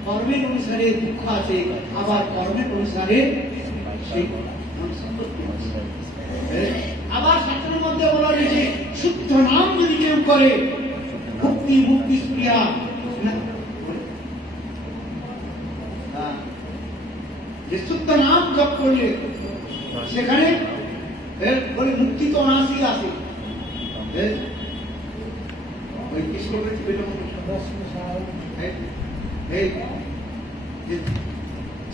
কর্মের অনুসারে দুঃখ আছে, আবার কর্মের অনুসারে সেই আবার শাস্ত্রের মধ্যে বলা হয়েছে শুদ্ধ নাম যদি কেউ করে মুক্তি মুক্তি ক্রিয়া যে শুদ্ধ নাম জপ করলে সেখানে বলে মুক্তি তো অনাসি আছে। ওই কৃষ্ণ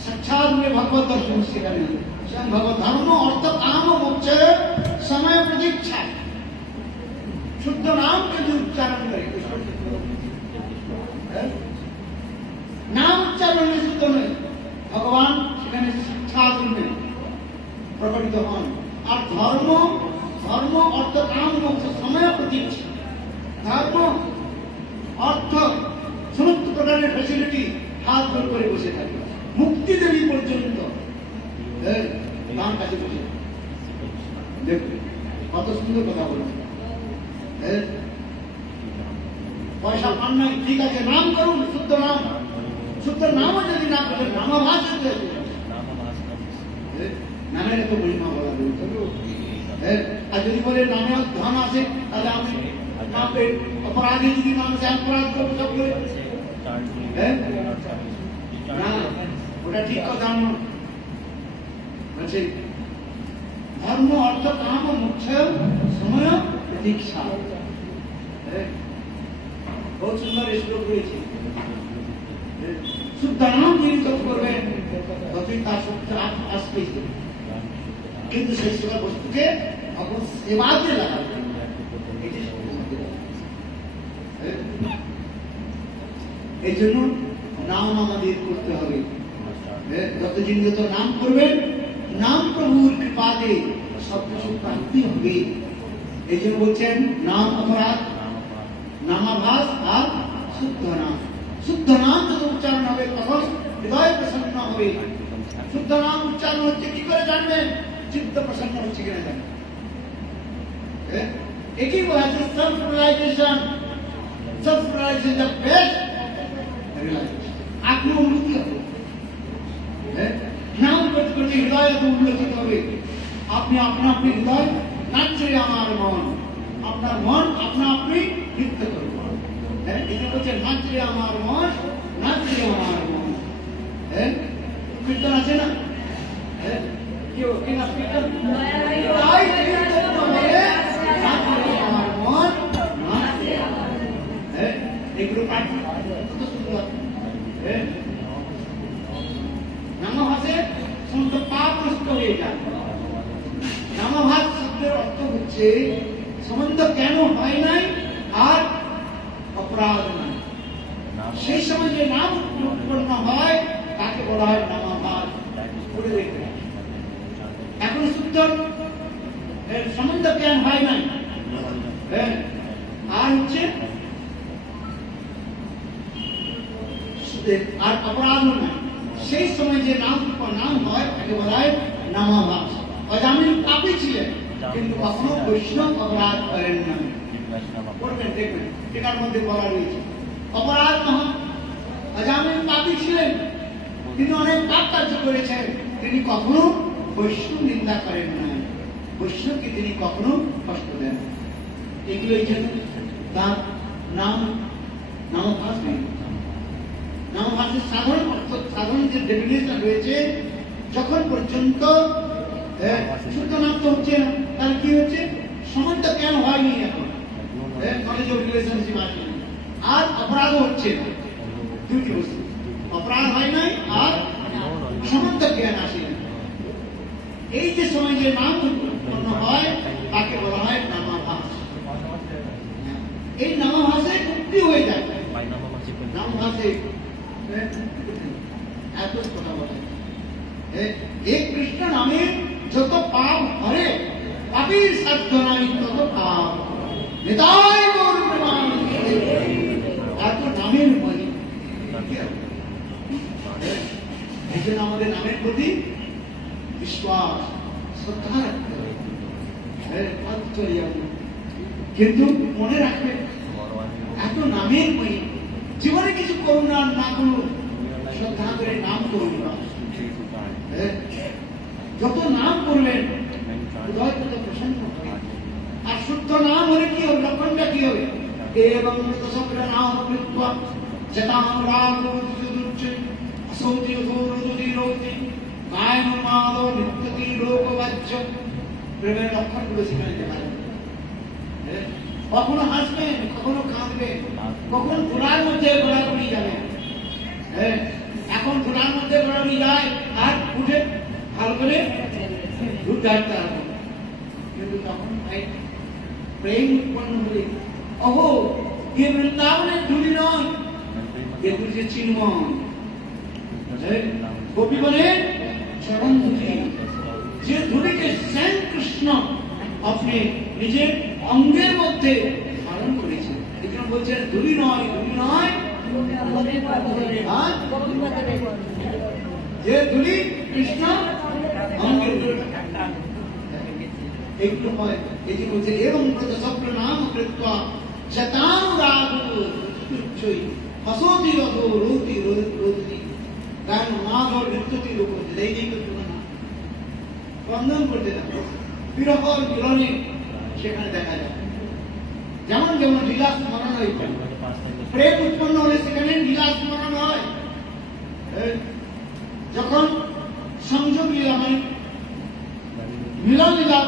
साक्षात में भगवत दर्शन सिखाने स्वयं भगवत धर्म अर्थ काम मोक्ष समय प्रतीक्षा शुद्ध नाम के जो उच्चारण करे नाम उच्चारण में शुद्ध नहीं भगवान সেখানে সাক্ষাৎ রূপে প্রকটিত হন। আর ধর্ম ধর্ম অর্থ কাম মোক্ষ সময় প্রতীক্ষা ধর্ম অর্থ সমস্ত প্রকারের ফ্যাসিলিটি হাত ধর করে বসে থাকে মুক্তি দেবী পর্যন্ত তার কাছে বসে। দেখুন কত সুন্দর কথা বলেন। পয়সা পান নাই ঠিক আছে, নাম করুন শুদ্ধ নাম। শুদ্ধ নামও যদি না করেন নামাভাস নামের এত মহিমা বলা আর যদি বলে নামে ধন আছে তাহলে আমি অপরাধী যদি মানুষ অপরাধ করবো সব করে না, ওটা ঠিক কথা নয়। বলছে ধর্ম অর্থ কাম মোক্ষ সময় প্রতীক্ষা। बहुत सुंदर श्लोक রয়েছে। শুদ্ধ নাম যিনি জপ করবেন ততই তার শক্তি আসবে, কিন্তু সেই সেবা বস্তুকে এখন সেবাতে লাগাবেন। এই জন্য নাম আমাদের করতে হবে। যতদিন যত নাম করবেন নাম প্রভুর কৃপাতে সবকিছু প্রাপ্তি হবে। এই জন্য বলছেন নাম অপরাধ নামাভাস আর শুদ্ধ নাম। শুদ্ধ নাম যত উচ্চারণ হবে তখন হৃদয় প্রসন্ন হবে। শুদ্ধ নাম উচ্চারণ হচ্ছে কি করে জানবেন? চিত্ত প্রসন্ন হচ্ছে কিনা জানবেন। একই বলা আছে self realization. Self realization the best realization. আপনি উন্নতি হবে, নাম করতে করতে হৃদয় উন্নতি হবে। আপনি আপনা আপনি হৃদয় নাচছে আমার মন, আপনার মন আপনা আপনি নৃত্য করবে। এটা হচ্ছে নাচরে আমার মন, নাচরে আমার মন। কীর্তন আছে না? কেউ কিনা কীর্তন আমার মন এগুলো পাঠ কত সুন্দর। নামাভাসে সমস্ত পাপ নষ্ট হয়ে যায়। নামাভাস শব্দের অর্থ হচ্ছে সম্বন্ধ কেন হয় নাই আর অপরাধ নাই। সেই সময় যে নাম উৎপন্ন হয় তাকে বলা হয় নামাভাস। করে দেখবে এখন শুদ্ধ সম্বন্ধ জ্ঞান হয় নাই আর হচ্ছে আর অপরাধ নাই। সেই সময় যে নাম হয় তাকে বলা হয় নামাভাস। অজামিল পাপী ছিলেন কিন্তু কখনো বৈষ্ণব অপরাধ করেন না। করবেন দেখবেন এটার মধ্যে বলা রয়েছে অপরাধ মহা। অজামিল পাপী ছিলেন, তিনি অনেক পাপ কার্য করেছেন, তিনি কখনো বৈষ্ণব নিন্দা করেন না, বৈষ্ণবকে তিনি কখনো কষ্ট দেন। এগুলো এই জন্য তার নাম নামভাস নেই। নামভাসের সাধারণ অর্থ, সাধারণ যে ডেফিনেশন রয়েছে, পর্যন্ত শুদ্ধ নাম তো হচ্ছে না, তাহলে কি হচ্ছে? সমন্ত কেন হয়নি এখন? নলেজ অফ রিলেশনশিপ আছে, আর অপরাধও হচ্ছে না। দুটি বস্তু, অপরাধ হয় নাই আর সমন্ত জ্ঞান আসে না। এই যে সময় যে নাম উৎপন্ন হয় তাকে বলা হয় নামাভাস। এই নামাভাসে মুক্তি হয়ে যায়। নামাভাসে এত কথা বলে এই কৃষ্ণ নামে যত পাপ হরে, পাপীর সাধ্য নাই তত পাপ। নিতাই গৌর প্রেমানন্দে। এত নামের মহিমা। এই জন্য আমাদের নামের প্রতি বিশ্বাস, শ্রদ্ধা রাখতে হবে। কিন্তু মনে রাখবে, এত নামের মহিমা, জীবনে কিছু করুন আর না করুন, শ্রদ্ধা করে নাম করুন না। যত নাম করবেন হৃদয় তত প্রসন্ন হবে। আর শুদ্ধ নাম হলে কি হবে? লক্ষণটা কি হবে? এবং সকল নাম কৃত্বা জতাম রাগোচ্চে অসৌতি অসৌরুদি রৌতি গায়ন মাদ নিত্যতি লোকবাচ্য। প্রেমের লক্ষণগুলো সেখানে দেখা যাবে। কখনো হাসবেন, কখনো কাঁদবেন, কখনো গোড়ার মধ্যে গোড়াগড়ি যাবে। এখন গোড়ার মধ্যে গোড়াগড়ি যায় আর উঠে ভালো করে দুধ ঢালতে হবে। কিন্তু তখন প্রেম উৎপন্ন হলে, অহো ये वृंदावনের ধুলি নয়, ये तुझे चिन्मय। গোপী বলে চরণ ধুলি, যে ধুলিকে স্বয়ং কৃষ্ণ আপনি নিজের অঙ্গের মধ্যে ধারণ করেছেন। এখানে বলছেন ধুলি নয়, ধুলি নয়, যে ধুলি কৃষ্ণ অঙ্গের একটু হয়। এই যে বলছে এবং সকল নাম কৃত্বা জতানুরাগোচ্চৈ হসতি অসো রৌতি রৌতি গায়ন মাদ নৃত্যতি লোকতি। এই যে তুলনা বন্ধন করতে থাকো, বিরহ মিলনে সেখানে দেখা যায়। যেমন যেমন লীলা স্মরণ হয়, প্রেম উৎপন্ন হলে সেখানে লীলা স্মরণ হয়। যখন সংযোগ লীলা হয়, মিলন লীলা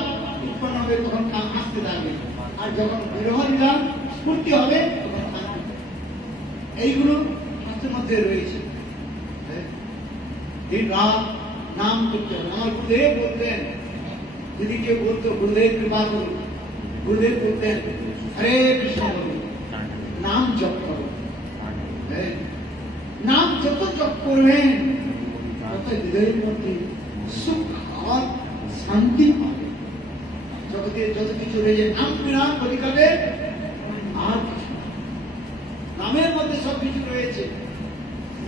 উৎপন্ন হবে, তখন হাসতে থাকবে। আর যখন বিরহ লীলা স্ফূর্তি হবে তখন কাঁদবে। এইগুলো শাস্ত্রের মধ্যে রয়েছে। দিন রাত নাম করতে হবে। আমার গুরুদেব বলতেন, যদি কেউ বলতো গুরুদেব কৃপা করুন, গুরুদেব বলতেন হরে কৃষ্ণ বলুন, নাম জপ করো। নাম যত জপ করবেন তত হৃদয়ের মধ্যে সুখ আর শান্তি পাবে। জগতে যত কিছু রয়েছে নাম বিরাম প্রতিকালে আর নামের মধ্যে সব কিছু রয়েছে।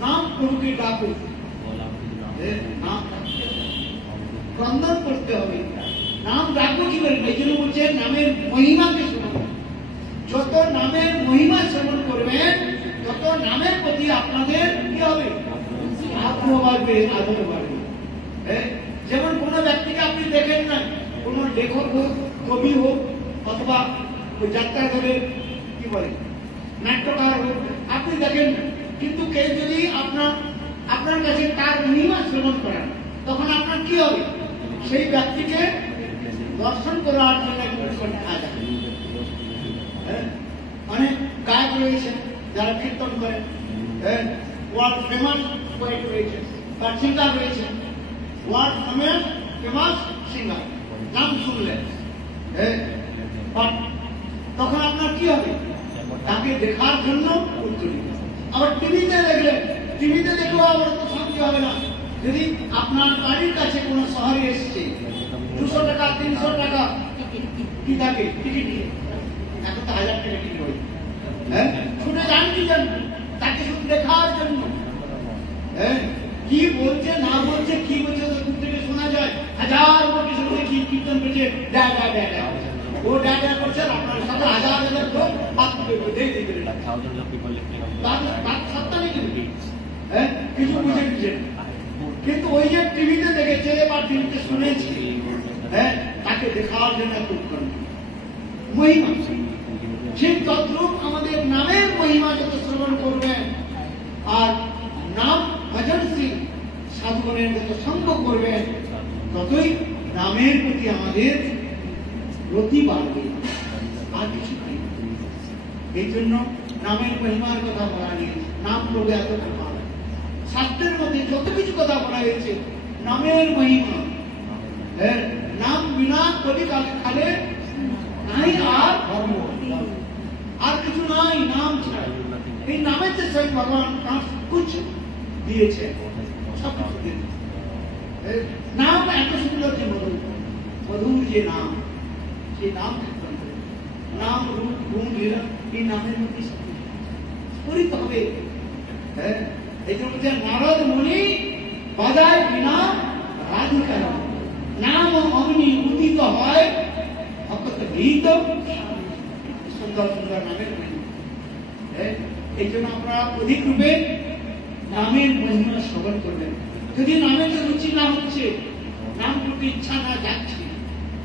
নাম প্রভুকে ডাকুন, নাম ক্রন্দন করতে হবে। নাম ডাকবো কি বলবেন? এই জন্য বলছে নামের মহিমাকে শোনাব। যত নামের মহিমা শ্রবণ করবেন তত নামের প্রতি আপনাদের কি হবে? আগ্রহ বাড়বে, আগ্রহ বাড়বে। যেমন কোন ব্যক্তিকে আপনি দেখেন না, কোন লেখক হোক, কবি হোক, অথবা যাত্রা ধরে কি বলে নাট্যকার হোক, আপনি দেখেন না, কিন্তু কেউ যদি আপনার কাছে তার মহিমা শ্রবণ করেন, তখন আপনার কি হবে? সেই ব্যক্তিকে দর্শন করার জন্য অনেক গায়ক রয়েছেন যারা কীর্তন করেন, ওয়ার্ল্ড ফেমাস পোয়েট রয়েছেন, তার সিঙ্গার রয়েছেন, ওয়ার্ল্ড ফেমাস সিঙ্গার, নাম শুনলেন, তখন আপনার কি হবে? তাকে দেখার জন্য উত্তরিত। আবার টিভিতে দেখলেন, টিভিতে দেখলেও আবার তো শান্তি হবে না। যদি আপনার বাড়ির কাছে কোন শহরে এসছে, 200 টাকা 300 টাকা কি থাকে টিকিট, এখন তো 1000 টাকা টিকিট হয়। শুনে যান কি জান, তাকে শুধু দেখার জন্য। কি বলছে না বলছে, কি বলছে দূর থেকে শোনা যায়। 1000 লোক শুনতে কি কীর্তন করছে, ও ড্যা করছে, আপনার সাথে 1000 লোক বাদ সত্তা নেই কিছু বুঝে দিচ্ছেন। কিন্তু ওই যে টিভিতে দেখেছে বা টিভিতে শুনেছি, তাকে দেখার জন্য মহিমা। ঠিক তদ্রূপ আমাদের নামের মহিমা যত শ্রবণ করবেন আর নাম ভজনশীল সাধুগণের যত সঙ্গ করবেন, ততই নামের প্রতি আমাদের রতি বাড়বে, আর কিছু নেই। এই জন্য নামের মহিমার কথা বলা নিয়েছে। নাম প্রভু এত প্রভাব, শাস্ত্রের মধ্যে যত কিছু কথা বলা হয়েছে নামের মহিমা। নাম বিনা কলি কালে নাই আর ধর্ম, আর কিছু নাই নাম ছাড়া। এই নামের যে স্বয়ং ভগবান কুছ দিয়েছে, সব কিছু দিয়েছে। নাম এত সুন্দর যে মধুর, মধুর যে নাম, সেই নাম নাম রূপ গুণ লীলা এই নামের মধ্যে স্ফুরিত হবে। এই জন্য নারদ মুনি বাজায় বিনা রাধিকা, নাম অগ্নি উদিত হয় ভক্ত গীত। সুন্দর সুন্দর নামের মহিমা। এই জন্য আপনারা অধিক রূপে নামের মহিমা শ্রবণ করবেন। যদি নামের রুচি না হচ্ছে, নাম প্রতি ইচ্ছা না যাচ্ছে,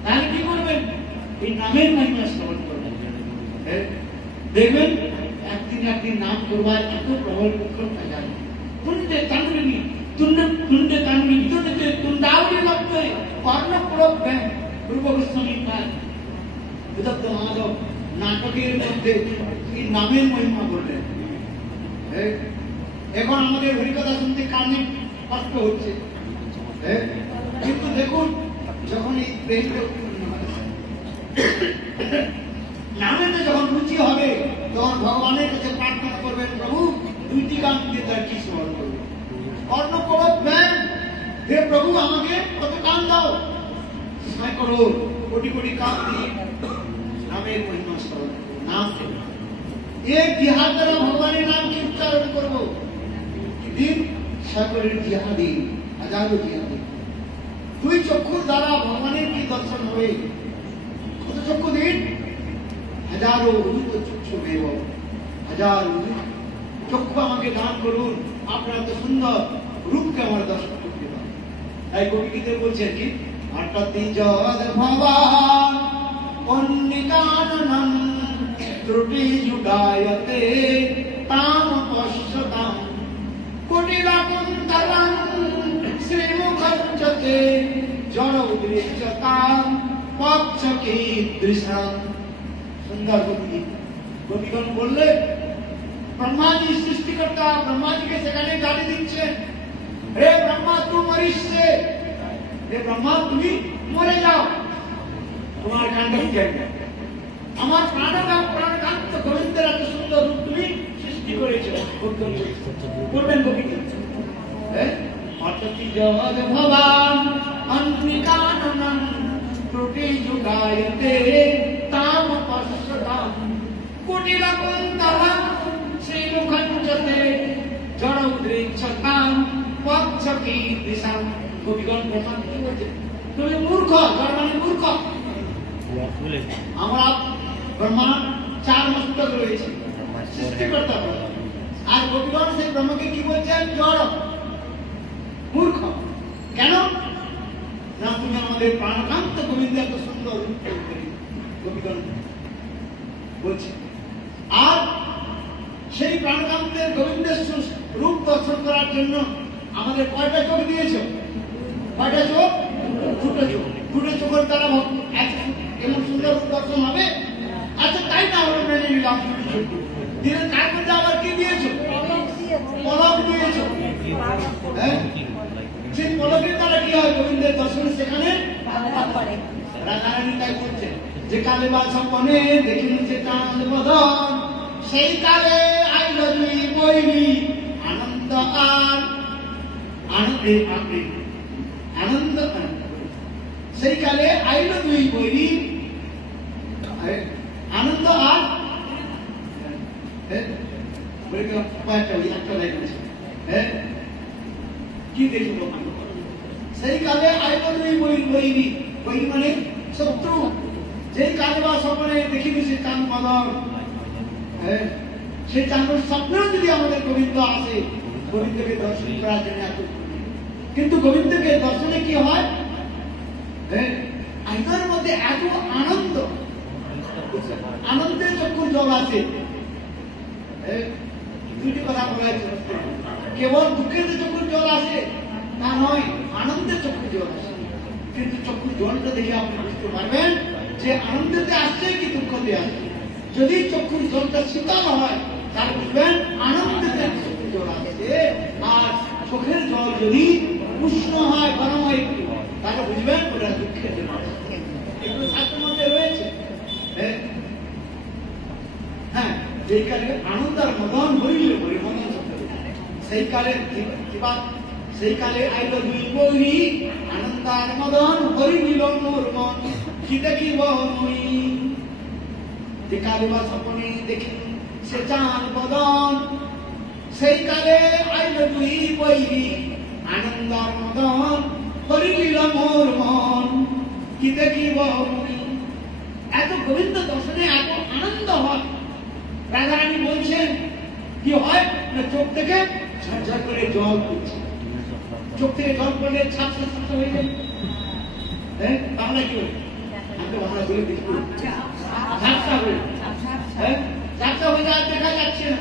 তাহলে কি করবেন? এই নামের মহিমা শ্রবণ করবেন। দেখবেন একদিন নাম করবার এত প্রবল উৎকণ্ঠা যায়। তুণ্ডে তাণ্ডবী তুণ্ডে তাণ্ডবী তুণ্ডে তুণ্ডাবলী লব্ধে কর্ণপ্রভ পূর্ব গোস্বামী পায় বিদগ্ধ মাধব নাটকের মধ্যে এই নামের মহিমা বললেন। এখন আমাদের হরিকথা শুনতে কানে কষ্ট হচ্ছে, কিন্তু দেখুন যখন এই নামের যখন রুচি হবে তখন ভগবানের কাছে প্রার্থনা করবেন, প্রভু দুইটি গান দিয়ে তার কি স্মরণ করবো। কর্ণপ্রভ হে প্রভু আমাকে কত গান দাও, সময় করো, কোটি কোটি কান দিয়ে নামের মহিমা স্মরণ করবো। নাম এক জিহাদ দ্বারা ভগবানের নামকে উচ্চারণ করবো। দিন সকলের জিহাদি, হাজারো জিহাদি। দুই চক্ষুর দ্বারা ভগবানের কি দর্শন হবে? কত চক্ষু দিন? হাজারো চক্ষু ভেব, হাজার চক্ষু আমাকে দান করুন, আপনার তো সুন্দর রূপকে আমার দর্শন করতে পারেন। তাই কবি গীতে বলছেন কি, হঠাৎ জদ ভবান অন্নিকাননম ত্রুটি যুগায়তে তাম পশ্যতাম কোটিলাকুন্তলং শ্রীমুখঞ্চতে জড় উদ্রিচ্যতাম পক্ষকীদৃশাম। সুন্দর কবি কবিগণ বললে ব্রহ্মাজি সৃষ্টিকর্তা ব্রহ্মাজিকে সেখানে গালি দিচ্ছেন, হে ব্রহ্মা তুই মরিস, হে ব্রহ্মা তুমি মরে যাও, তোমার কাণ্ড কি আমার প্রাণকান্ত গোবিন্দের এত সুন্দর রূপ তুমি সৃষ্টি করেছ। করবেন কবি জগৎ ভবান অন্নিকাননম ত্রুটি যুগায়তে তাম পশ্যতাম কোটিলাকুন্তলং শ্রীমুখঞ্চতে জড় উদ্রিচ্যতাম পক্ষকীদৃশাম। কবিগণ ব্রহ্মা কি বলছে? তুমি মূর্খ, জড় মানে মূর্খ। আমরা ব্রহ্মা চার মস্তক রয়েছে, সৃষ্টিকর্তা ব্রহ্মা। আর কবিগণ সেই ব্রহ্মকে কি বলছেন? জড়, মূর্খ। কেন না তুমি আমাদের প্রাণকান্ত গোবিন্দ এত সুন্দর রূপ কবিগণ বলছে। আর সেই প্রাণকান্তের গোবিন্দের রূপ দর্শন করার জন্য আমাদের কয়টা চোখ দিয়েছ? কয়টা চোখ? দুটো চোখ। দুটো চোখের দ্বারা এমন সুন্দর রূপ দর্শন হবে? আচ্ছা তাই না, আমরা মেনে নিলাম। দিনের কার মধ্যে আবার কি দিয়েছ? পলক দিয়েছ। সেই পলকের দ্বারা কি হয়? গোবিন্দের দর্শন সেখানে রাধারানী তাই বলছে যে কালে বা স্বপনে দেখিল সে চাঁদ বদন, সেই কালে আইল দুই বৈরী আনন্দ আর আনন্দ। সেই কালে আইল দুই বৈরী আনন্দ আর কি দেখব? সেই কালে আইল দুই বৈরী, বৈরী মানে শত্রু। যেই কালে বা স্বপ্নে দেখিবি সে চাঁদ বদন, সেই চাঁদের স্বপ্নেও যদি আমাদের গোবিন্দ আসে, গোবিন্দকে দর্শন করার জন্য এত। কিন্তু গোবিন্দকে দর্শনে কি হয়? আইনের মধ্যে এত আনন্দ, আনন্দের চক্ষুর জল আছে। দুটি কথা বলা হয়েছে, কেবল দুঃখের চক্ষুর জল আসে তা নয়, আনন্দের চক্ষুর জল আসে। কিন্তু চক্ষুর জলটা দেখে আপনি বুঝতে পারবেন যে আনন্দতে আসছে কি দুঃখতে আসছে। যদি চক্ষুর জলটা শীতল হয় তাহলে বুঝবেন আনন্দতে চক্ষুর জল আসছে, আর চোখের জল যদি উষ্ণ হয় গরম হয় একটু তাহলে বুঝবেন ওটা দুঃখের জল আসছে। এগুলো শাস্ত্রের মধ্যে রয়েছে। হ্যাঁ, যেই কালে আনন্দ আর মদন হইল বলে মদন শব্দ, সেই কালে আইল দুই বৈরী, আনন্দ আর মদন হরিল মোর মন, কি দেখিব মুই। যে কালে বা স্বপনে দেখি সে চান বদন, সেই কালে আইল দুই বৈরী, আনন্দ আর মদন হরিল মোর মন, কি দেখিব মুই। এত গোবিন্দ দর্শনে এত আনন্দ হয়। রাধারানী বলছেন কি হয় না, চোখ থেকে ঝরঝর করে জল পড়ছে, চোখ থেকে জল পড়লে ছাপসা ছাপসা হয়ে যায়। হ্যাঁ, বাংলা কি হয়, আমি তো বাংলা বলে দেখি ঝাপসা হয়ে, হ্যাঁ ঝাপসা হয়ে যায়, দেখা যাচ্ছে না।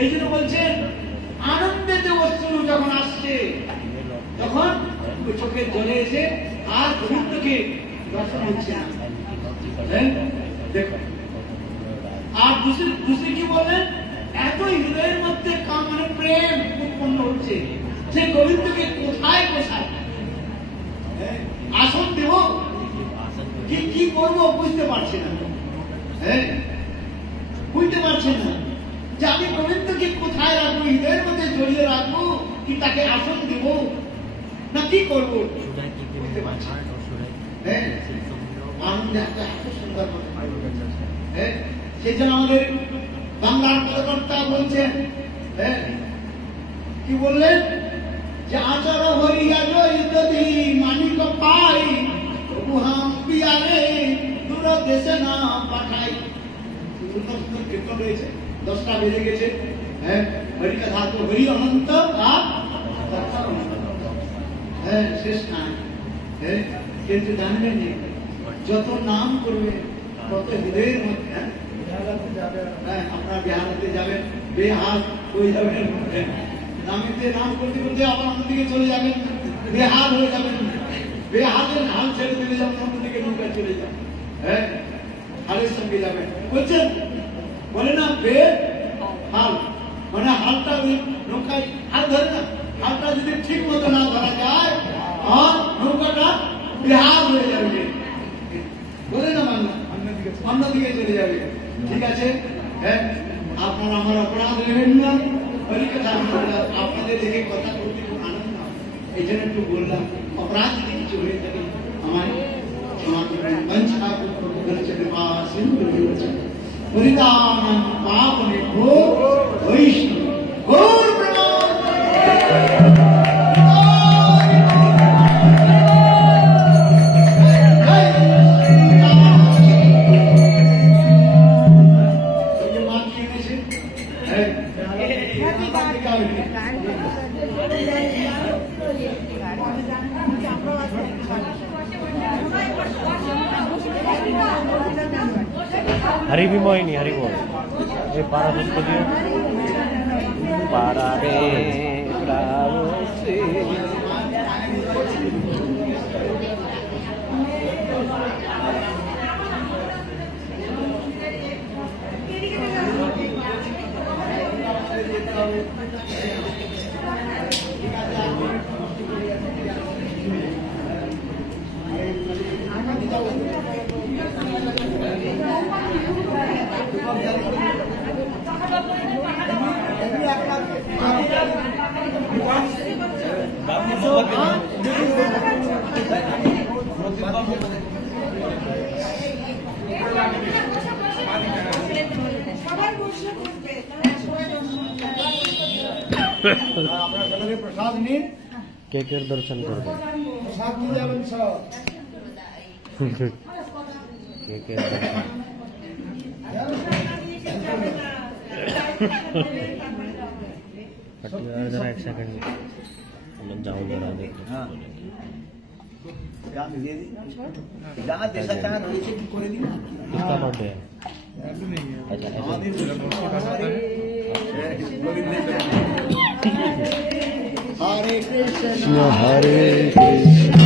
এই জন্য বলছেন আনন্দেতে অশ্রু যখন আসছে তখন চোখের জলে এসে আর গোবিন্দকে দর্শন হচ্ছে না। দেখো, আর दूसरे কি বলেন, এত হৃদয়ের মধ্যে কাম মানে প্রেম উৎপন্ন হচ্ছে যে গোবিন্দকে কোথায় কোথায় আসন দেব, কি করবো বুঝতে পারছি না। হ্যাঁ, বুঝতে পারছি না যে আমি গোবিন্দকে কোথায় রাখবো, হৃদয়ের মধ্যে জড়িয়ে রাখবো কি তাকে আসন দেব না কি করবো বুঝতে পারছি। হ্যাঁ, আনন্দ একটা এত সুন্দর কথা। হ্যাঁ, সেই জন্য আমাদের বাংলার পদকর্তা বলছেন, হ্যাঁ কি বললেন যে আচর হরিয়া যদি মানিক পাই, উহাম পিয়ারে দূর দেশে না পাঠাই। সুন্দর সুন্দর কীর্তন রয়েছে, 10টা বেজে গেছে। হ্যাঁ, হরি কথা তো হরি অনন্ত আর হ্যাঁ শেষ নাই। হ্যাঁ, কিন্তু জানবেন যত নাম করবে তত হৃদয়ের মধ্যে। হ্যাঁ, আপনারা বিহারেতে যাবেন, বেহাল হয়ে যাবেন, নামেতে নাম করতে করতে আবার অন্যদিকে চলে যাবেন, বেহাল হয়ে যাবেন, বেহালের হাল ছেড়ে চলে যাবেন, অন্যদিকে নৌকা চলে যাবেন। হ্যাঁ, হালের সঙ্গে যাবেন বলছেন, বলে না বে হাল মানে হালটা ওই নৌকায় হাল ধরে না, হালটা যদি ঠিক মতো না ধরা যায় আর নৌকাটা বেহাল হয়ে যাবে, বলে না মাননা অন্যদিকে চলে যাবে। ঠিক আছে, হ্যাঁ আপনারা আমার অপরাধ নেবেন না, আপনাদের দেখে কথা করতে খুব আনন্দ, এই জন্য একটু বললাম। অপরাধ যদি কিছু হয়ে থাকে আমার হরিদানন্দ পাপনে ভো বৈষ্ণব গৌর हरी भी मोहिनी हरी बोल ये पारा पुष्प दियो पारा रे ब्रावो से प्रसाद नीन केकेर दर्शन करबो प्रसाद নিয়ে যাবেন সব केकेर दर्शन यार जरा एक सेकंड मैं जाऊं जरा देख। हां याद दे दी जहां देसा चाह नीचे की करे दी किसका बर्थडे है अच्छा हरे कृष्ण हरे कृष्ण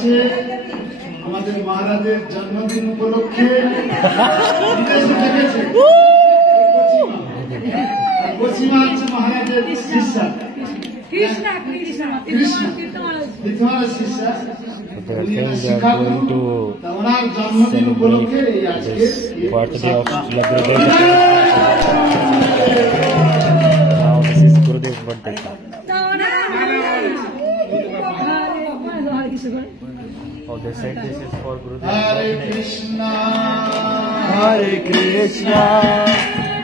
আসছে আমাদের মহারাজের জন্মদিন উপলক্ষে বিদেশে থেকেছে কচিমা হচ্ছে মহারাজের শিষ্যা বিদ্যমান শিষ্যা ওনার জন্মদিন উপলক্ষে এই আজকে birthday of Gurudev. Now this is Gurudev's birthday. Oh, they said this is for Gurudev. Hare Krishna, Hare Krishna,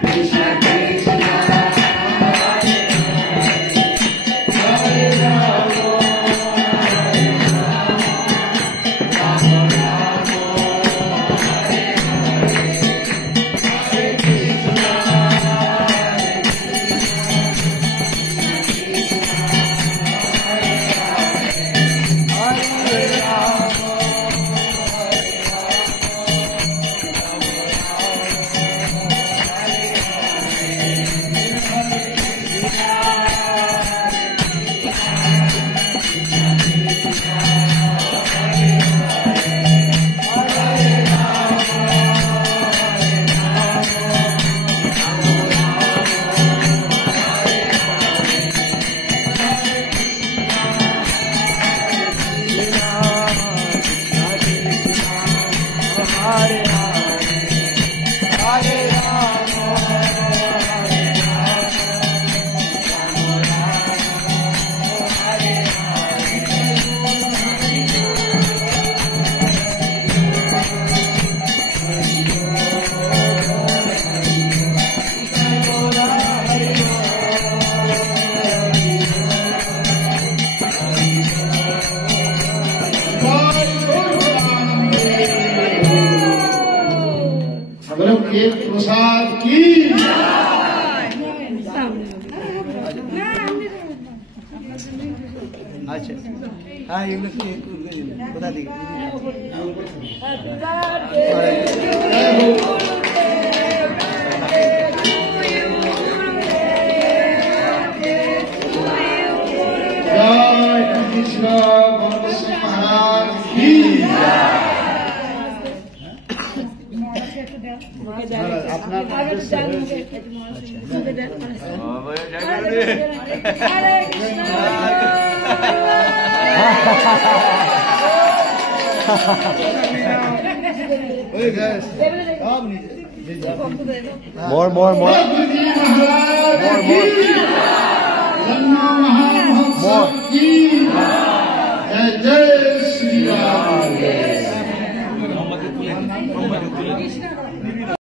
Krishna Krishna, Hare Rama, प्रसाद की अच्छा हाँ ये लोग बता देंगे जय कृष्ण महाराज की more. गुरुजी महाराज की जन्म महामहोत्सव की जय जय